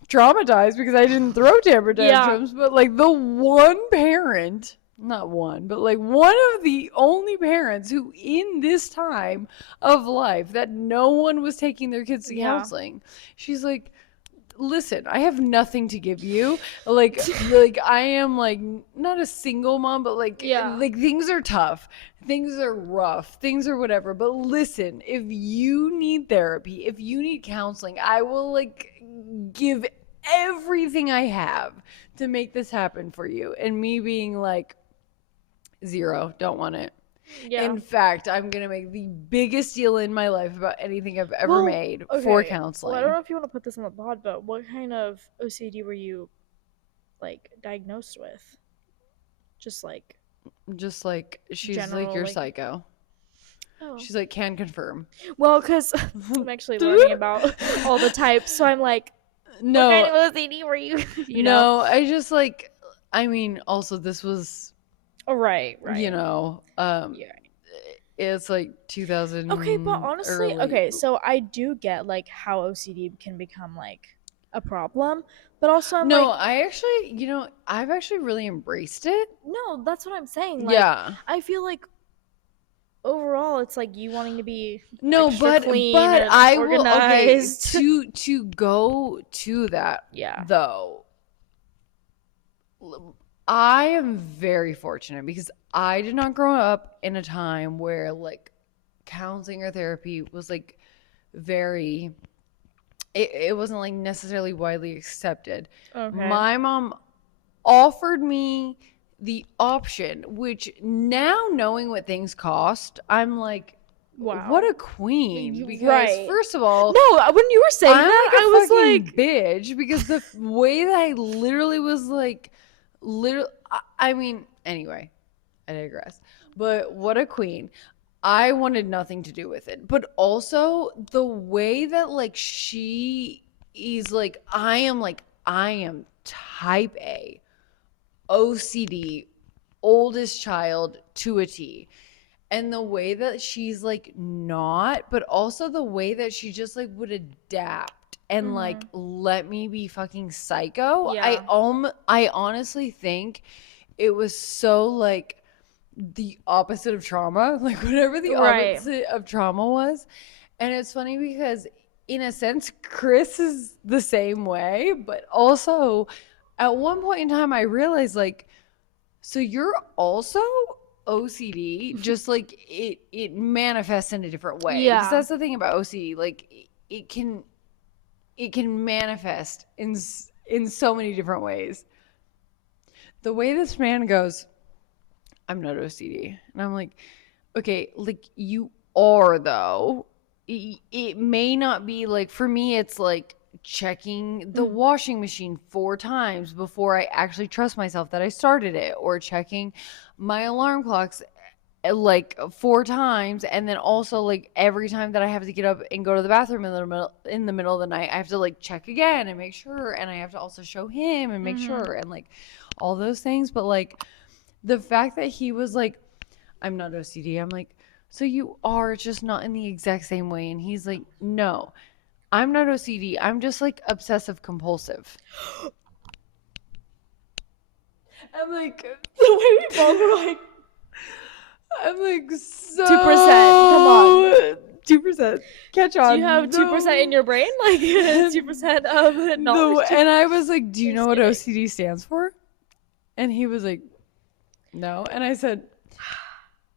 traumatized because I didn't throw temper Yeah. tantrums. But like the one parent, not one, but like one of the only parents who in this time of life that no one was taking their kids to Yeah. counseling, she's like, listen, I have nothing to give you. Like I am like not a single mom, but Yeah. like things are tough. Things are rough. Things are whatever. But listen, if you need therapy, if you need counseling, I will like give everything I have to make this happen for you. And me being like 0, don't want it. Yeah. In fact, I'm gonna make the biggest deal in my life about anything I've ever Well, made for okay. Well, I don't counseling. know if you want to put this on the pod, but what kind of OCD were you like diagnosed with? Just like Just like she's like general, your like psycho. oh. She's like can confirm. Well, because I'm actually learning about all the types, so I'm like, what kind No, of OCD were you? You know? no, I just like I mean also this was Oh, right, you right. know, Yeah. it's like Okay, but 2000 honestly, early. okay, so I do get like how OCD can become like a problem, but also I'm No, like, I actually, I've actually really embraced it. no, that's what I'm saying. Like, Yeah. I feel like overall it's like you wanting to be No, extra but clean and I will okay, organized. to go to that Yeah. though. I am very fortunate because I did not grow up in a time where like counseling or therapy was like very it wasn't like necessarily widely accepted. Okay. My mom offered me the option, which now knowing what things cost, I'm like, what Wow. a queen. Because Right. first of all, No, when you were saying I'm that, like a I was fucking like, bitch because the way that I literally was like, literally, I mean, anyway, I digress. But what a queen. I wanted nothing to do with it. But also the way that like she is I am type A, OCD, oldest child to a T. And the way that she's like not, but also the way that she just like would adapt and like mhm. let me be fucking psycho. Yeah. I honestly think it was so like the opposite of trauma, like whatever the Right. opposite of trauma was. And it's funny because in a sense Chris is the same way, but also at one point in time I realized like so you're also OCD, just like it manifests in a different way. Because Yeah. that's the thing about OCD, like it can manifest in so many different ways. The way this man goes, I'm not OCD. And I'm like, okay, like you are though. It may not be like for me it's like checking the Mm. washing machine 4 times before I actually trust myself that I started it or checking my alarm clocks like 4 times and then also like every time that I have to get up and go to the bathroom in the middle of the night I have to like check again and make sure and I have to also show him and make Mhm. sure and like all those things but like the fact that he was like I'm not OCD. I'm like, so you are just not in the exact same way. And he's like, no, I'm not OCD. I'm just like obsessive compulsive. I'm like, The way we both were like I'm like, so 2%. Come on. 2%. Catch Do you on. have 2% in your brain? Like 2% of knowledge? And I was like, do you know Just what kidding. OCD stands for? And he was like, no. And I said,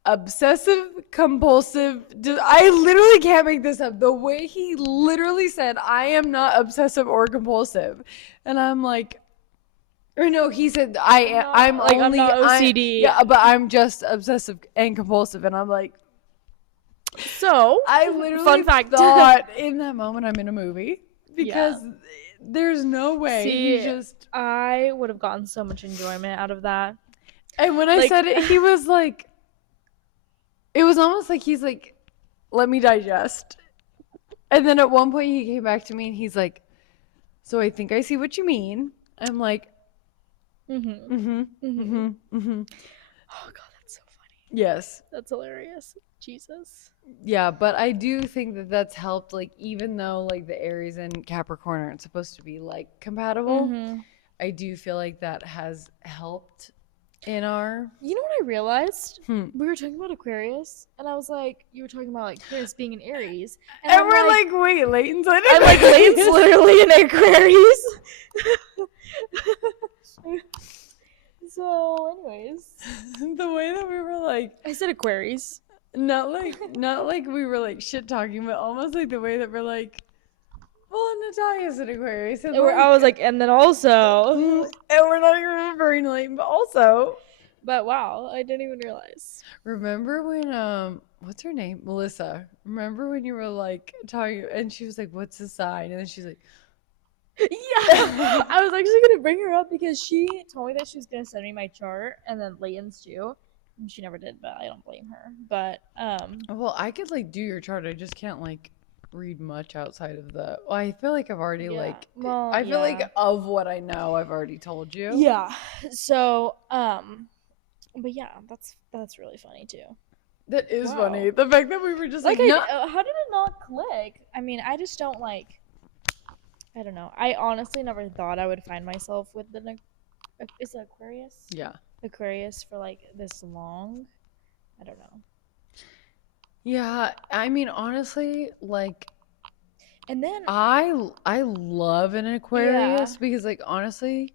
obsessive compulsive. I literally can't make this up. The way he literally said, I am not obsessive or compulsive. And I'm like, or no, he said, I'm I'm only, not OCD. yeah, but I'm just obsessive and compulsive. And I'm like, So, I literally fun fact. thought in that moment I'm in a movie because Yeah. there's no way he See, just. I would have gotten so much enjoyment out of that. And when I Like, said it, he was like, it was almost like he's like, let me digest. And then at one point he came back to me and he's like, so I think I see what you mean. I'm like, mhm. mm-hmm, Mhm. mm-hmm, mm-hmm. Oh god, that's so funny. Yes. That's hilarious. Jesus. Yeah, but I do think that that's helped, like, even though, like, the Aries and Capricorn aren't supposed to be, like, compatible, Mhm. I do feel like that has helped in our. You know what I realized? Hmm. We were talking about Aquarius, and I was like, you were talking about like Chris being an Aries, And I'm we're like, wait, Leighton's an I'm like, Lane's literally an Aquarius. So, anyways, the way that we were like, I said Aquarius. not like we were like shit talking, but almost like the way that we're like, well, Natalia's an Aquarius, and I was like, and then also, and we're not even remembering Leighton, but also, But wow, I didn't even realize. Remember when what's her name? Melissa. Remember when you were like talking and she was like, "What's the sign?" And then she's like, Yeah, I was actually gonna bring her up because she told me that she was gonna send me my chart and then Layton's too. She never did, but I don't blame her. But "Well, I could like do your chart. I just can't like read much outside of the well, I feel like I've already yeah, like well, I feel like yeah, of what I know, I've already told you. yeah. So but yeah, that's really funny too. That is Wow, funny. The fact that we were just like like, "No." how did it not click? I mean, I just don't like. I don't know. I honestly never thought I would find myself with is it Aquarius? Yeah. Aquarius for like this long. I don't know. Yeah, I mean honestly, like And then I love an yeah. Aquarius because like honestly,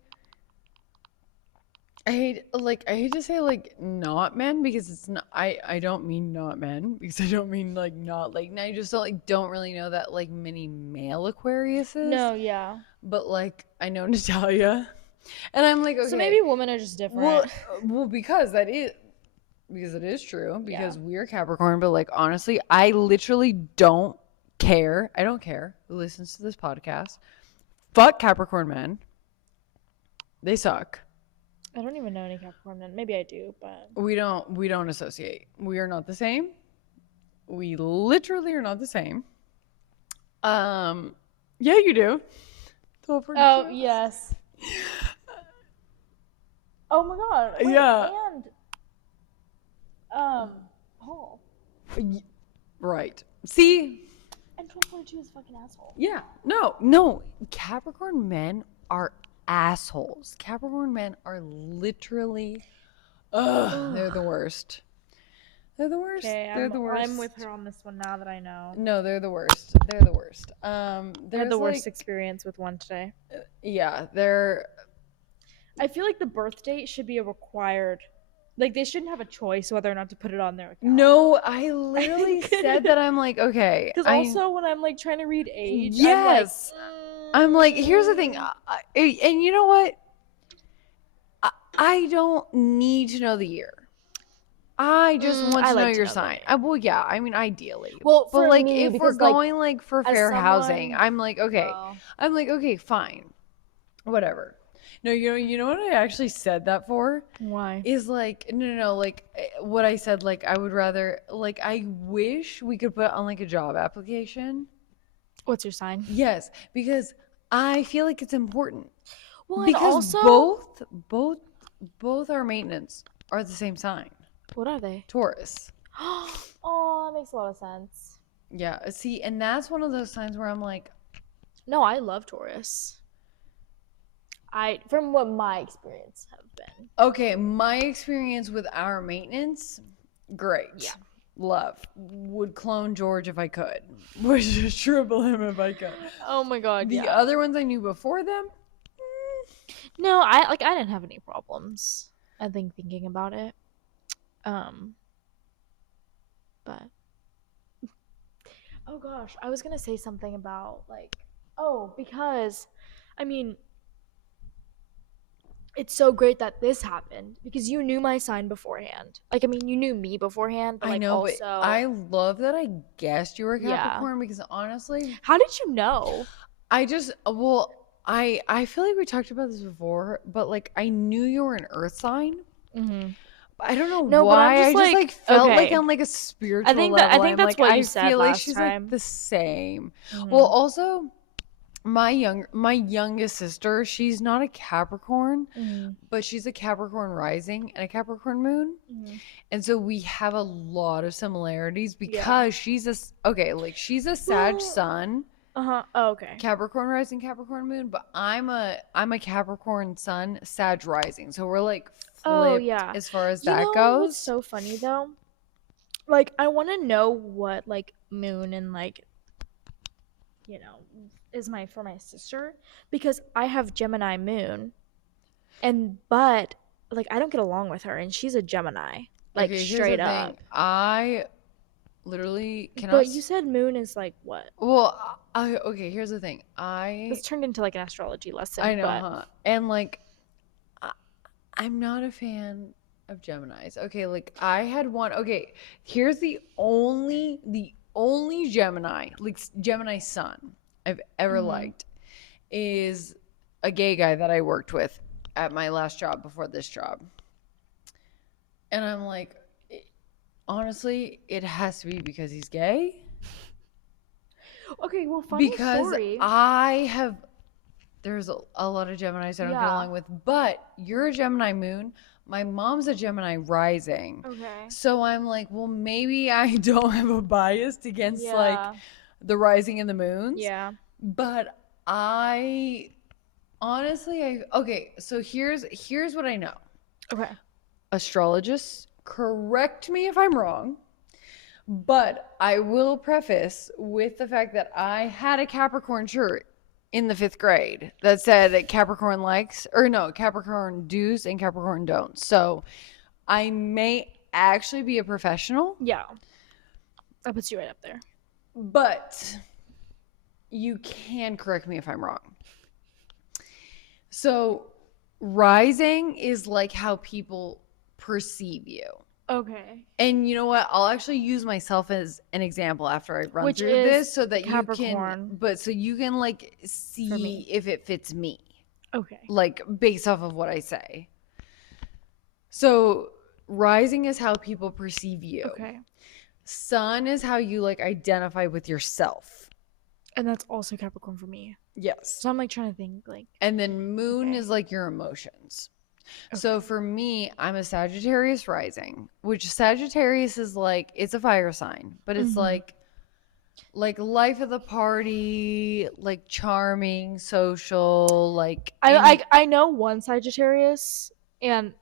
I hate to say like not men because it's not I don't mean not men because I don't mean like not like I just don't really know that like many male Aquariuses, No, yeah. but like I know Natalia and I'm like So okay, maybe women are just well different. well because it is true Yeah. because we're Capricorn, but like honestly, I literally don't care. I don't care who listens to this podcast. Fuck Capricorn men. They suck. I don't even know any Capricorn men. Maybe I do, but We don't associate. We are not the same. We literally are not the same. Yeah, you do. Don't forget. oh yes. Oh my god. Wait, Yeah. and um Paul. Right. See? And 1242 is a fucking asshole. Yeah. No. Capricorn men are assholes. Capricorn men are literally they're the worst. They're the worst. Okay, They're the worst. I'm with her on this one now that I know. No, they're the worst. They're the worst. I had There's the worst like experience with one today. yeah, they're I feel like the birth date should be a required. Like they shouldn't have a choice whether or not to put it on their account. no, I literally said that I'm like, okay. Because also when I'm like trying to read age, yes. I'm like, here's the thing. And you know what? I don't need to know the year. I just want I to know like to your know the sign. name. Well, yeah, I mean, ideally. Well, But for like, me, if we're because like going like for as fair housing, someone, I'm like, okay. well, I'm like, okay, fine, whatever. No, you know what I actually said that for why? is like, no, like what I said, like I would rather, like I wish we could put on like a job application. What's your sign? Yes, because I feel like it's important. Well, and Because also, both our maintenance are the same sign. what are they? Taurus. Oh, that makes a lot of sense. Yeah, see, and that's one of those signs where I'm like, No, I love Taurus. From what my experience have been. okay, my experience with our maintenance, great. Yeah. Love. Would clone George if I could. Would just triple him if I could. Oh my god, The yeah. other ones I knew before them, No, I didn't have any problems. I think thinking about it. But oh gosh, I was gonna say something about like because I mean it's so great that this happened because you knew my sign beforehand. Like I mean you knew me beforehand, but I like know, but also I love that I guessed you were yeah. Capricorn because honestly, How did you know? I just I feel like we talked about this before, but like I knew you were an Earth sign. Mm-hmm. But I don't know No, but I'm why. I just just like felt like okay. on like a spiritual I level. think I'm that's like what you I said feel like last she's time. like the same. Mm-hmm. Well, also my youngest sister, she's not a Capricorn, Mm-hmm. but she's a Capricorn rising and a Capricorn moon. Mm-hmm. And so we have a lot of similarities Yeah. because she's she's a Sag sun, Uh-huh. Oh, okay. Capricorn rising, Capricorn moon, but I'm a Capricorn sun, Sag rising. So we're like Oh flipped yeah. as far as You that know what's goes. so funny though? Like I want to know what like moon and like you know is my for my sister because I have Gemini moon and but like I don't get along with her and she's a Gemini like Okay, here's the straight thing. up. I literally cannot. But you said moon is like what? Well, okay. Here's the thing. This turned into like an astrology lesson. I know, But huh? And like, I'm not a fan. of Geminis. Okay, like I had one. Okay, here's the only Gemini, like Gemini sun I've ever Mm-hmm. liked is a gay guy that I worked with at my last job before this job. And I'm like, honestly, it has to be because he's gay. Okay, well, funny Because story. there's a lot of Geminis I don't get Yeah. along with, but you're a Gemini moon. My mom's a Gemini rising. Okay. So I'm like, well, maybe I don't have a bias against like Yeah. the rising and the moons. Yeah. But I honestly, okay, so here's what I know. Okay. Astrologists, correct me if I'm wrong, but I will preface with the fact that I had a Capricorn shirt in the 5th grade that said Capricorn likes, or no, Capricorn do's and Capricorn don'ts. So I may actually be a professional, Yeah. That puts you right up there. but you can correct me if I'm wrong. So rising is like how people perceive you. Okay. And you know what? I'll actually use myself as an example after I run Which through is this so that you can, Capricorn but so you can like for see me. if it fits me, Okay. like based off of what I say. So rising is how people perceive you. Okay. Sun is how you like identify with yourself. And that's also Capricorn for me. Yes. So I'm like trying to think like. And then moon Okay. is like your emotions. Okay. So for me, I'm a Sagittarius rising, which Sagittarius is like, it's a fire sign, but it's like life of the party, like charming, social, like I know one Sagittarius, and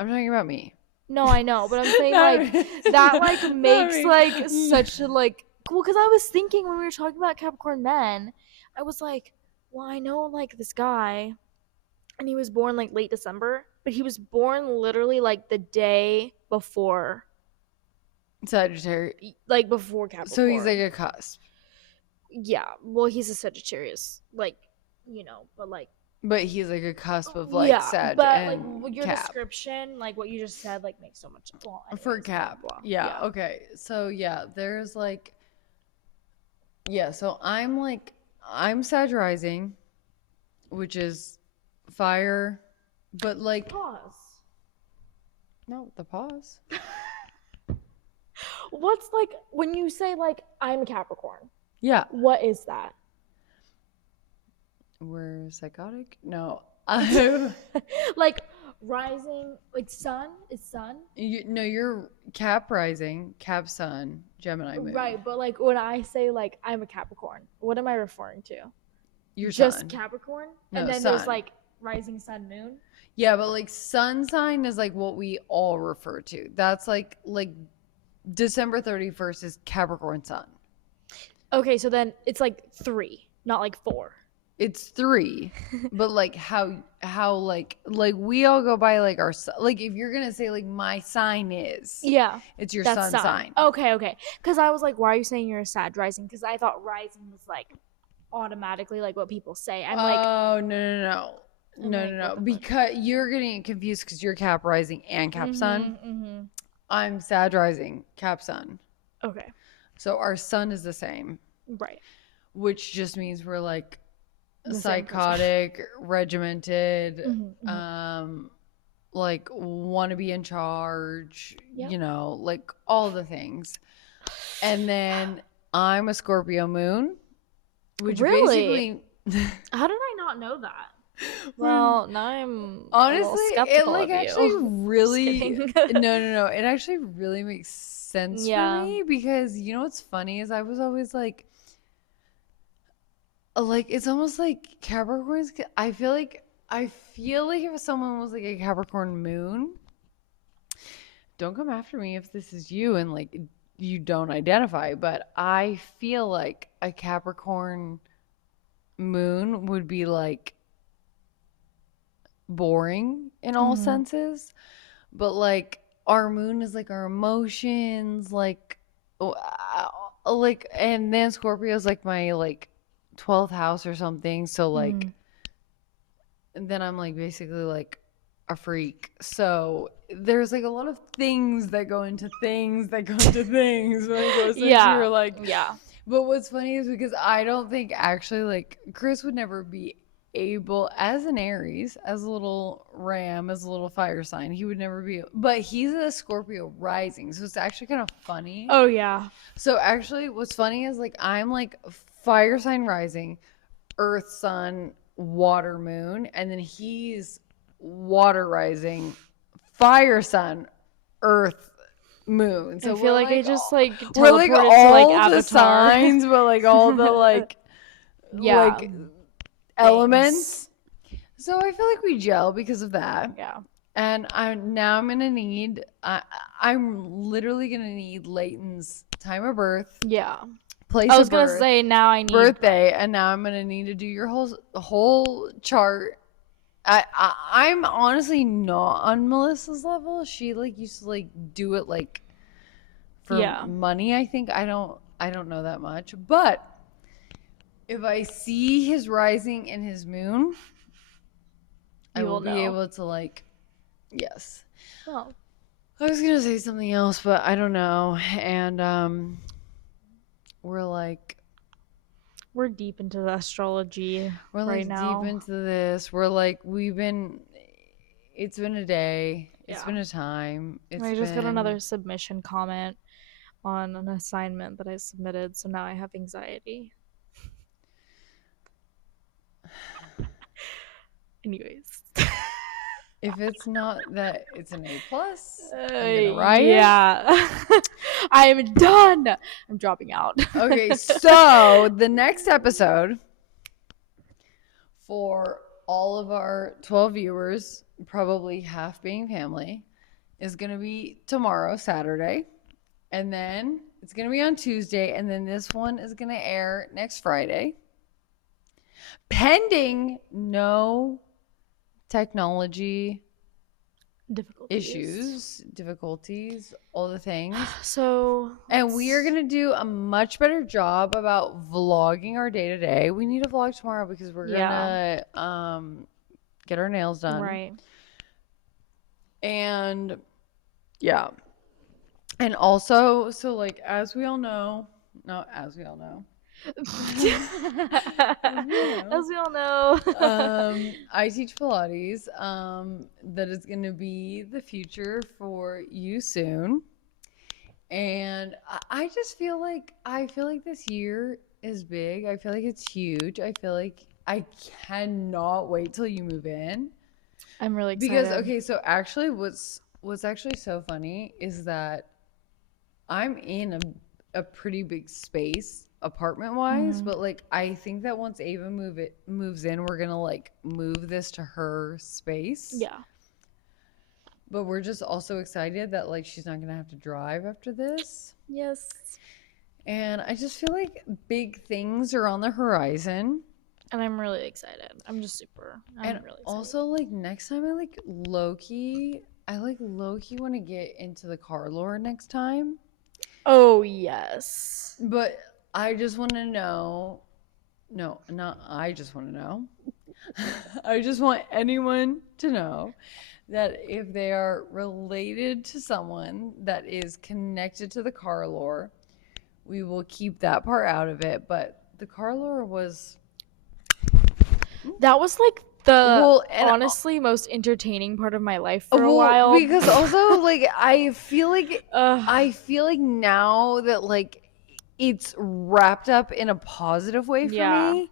I'm talking about me. no, I know, but I'm saying Not like me. that like Not makes me. like such a like well, because I was thinking when we were talking about Capricorn men, I was like, well, I know like this guy, and he was born like late December, but he was born literally like the day before, Sagittarius. like before So he's like Capricorn. a cusp, Yeah, well, he's a Sagittarius, like but like but he's like a cusp of like yeah, Sag but like and your Cap. description, like what you just said, like makes so much. Well, For anyways, blah, Cap. blah, blah. Yeah, okay. So yeah, there's like yeah, so I'm Sag rising, which is fire, but like Pause. no, the pause. What's like when you say like I'm Capricorn? Yeah, What is that? we're psychotic. No, I'm Like rising, like sun is sun, no, you're Cap rising, Cap sun, Gemini moon. right? But like when I say like I'm a Capricorn, what am I referring to? Your Just sun. Capricorn, No, and then sun. there's like rising sun, moon. Yeah, but like sun sign is like what we all refer to. That's like December 31st is Capricorn sun. Okay, so then it's like 3, not like 4. It's 3, but like how like we all go by like our like if you're gonna say like my sign is Yeah, it's your that's sun sign. Okay. Because I was like, why are you saying you're a Sag rising? Because I thought rising was like automatically like what people say. I'm like, Oh no. Because you're getting confused because you're Cap rising and Cap sun. Mm-hmm. I'm Sag rising, Cap sun. Okay, So our sun is the same, right. which just means we're like The same psychotic, regimented, Mm-hmm. like want to be in charge, Yep. like all the things. And then I'm a Scorpio moon, which Really? basically How did I not know that? Well, now I'm honestly, it skeptical like of actually you. really Just no, it actually really makes sense Yeah. for me because you know what's funny is I was always like it's almost like Capricorns. I feel like if someone was like a Capricorn moon, don't come after me if this is you and like you don't identify, but I feel like a Capricorn moon would be like boring in all Mm-hmm. senses, but like our moon is like our emotions, and then Scorpio is like my like 12th house or something. So like Mm-hmm. then I'm like basically like a freak. So there's like a lot of things that go into things that go into things when it goes into Yeah. your like. Yeah. But what's funny is because I don't think actually like Chris would never be able as an Aries, as a little ram, as a little fire sign, he would never be, but he's a Scorpio rising, so it's actually kind of funny. Oh yeah. So actually what's funny is like I'm like fire sign rising, earth sun, water moon, and then he's water rising, fire sun, earth moon. So I feel like I just like we're like teleported to like all the Avatar. signs, but like all the like Yeah. like elements. So I feel like we gel because of that. Yeah. And I'm gonna need I'm literally gonna need Leighton's time of birth, Yeah. place I was of gonna birth, say now I need birthday, and now I'm gonna need to do your whole chart. I'm honestly not on Melissa's level. She like used to like do it like for Yeah. money. I think I don't know that much, but if I see his rising and his moon, I will be able to like, yes. Oh. I was gonna say something else, but I don't know. And we're deep into the astrology we're right like now. deep into this. We're like it's been a day. It's been a time. I just got another submission comment on an assignment that I submitted, so now I have anxiety. Anyways. If it's not that it's an A+, I'm gonna riot. Yeah. I am done. I'm dropping out. Okay, so the next episode for all of our 12 viewers, probably half being family, is going to be tomorrow, Saturday. And then it's going to be on Tuesday. And then this one is going to air next Friday. Pending no technology difficulties, all the things. So, and we are going to do a much better job about vlogging our day to day. We need to vlog tomorrow because we're going to get our nails done. Right. And yeah. And also, so like as we all know, as we all know, I teach Pilates. That is going to be the future for you soon. And I just feel like this year is big. I feel like it's huge. I feel like I cannot wait till you move in. I'm really excited. Because okay, so actually what's actually so funny is that I'm in a pretty big space apartment wise, but like I think that once Ava moves in, we're gonna like move this to her space. Yeah. But we're just also excited that like she's not gonna have to drive after this. Yes. And I just feel like big things are on the horizon. And I'm really excited. I'm really excited. Also like next time I like low-key want to get into the car lore next time. Oh yes. But I just want to know. No, not I just want to know. I just want anyone to know that if they are related to someone that is connected to the car lore, we will keep that part out of it. But the car lore was... That was like the honestly most entertaining part of my life for a while. Because also like I feel like now that like it's wrapped up in a positive way for me.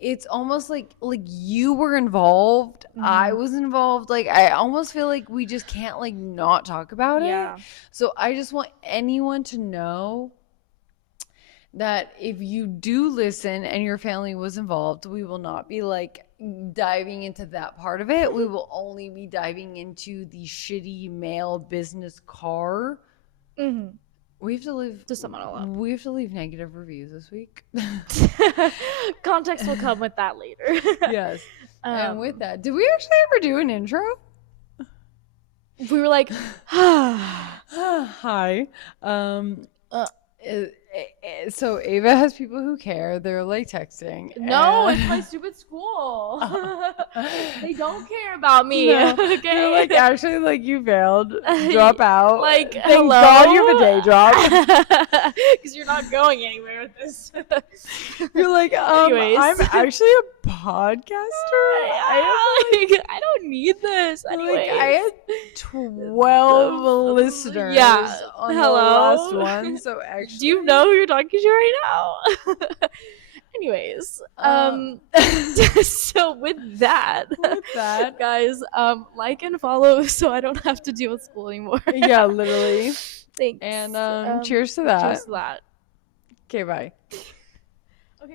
It's almost like you were involved, I was involved. Like I almost feel like we just can't like not talk about it. So I just want anyone to know that if you do listen and your family was involved, we will not be like diving into that part of it. We will only be diving into the shitty male business car. We have to leave to sum it all up. We have to leave negative reviews this week. Context will come with that later. Yes. And with that, did we actually ever do an intro? We were like, hi. So Ava has people who care. They're like texting. No, it's my And stupid school. oh. They don't care about me. No, they're Okay. like, actually, like, you failed. Drop out. Like, Thank hello? God you have a day job. Because you're not going anywhere with this. You're like, Anyways. I'm actually a podcaster. I don't need this. Like, Anyways. I had 12 listeners on the last one. So actually, Do you know who you're talking to right now? Anyways, so with that, guys, like and follow so I don't have to deal with school anymore. Yeah, literally. Thanks. And cheers to that. Cheers to that. Okay, bye.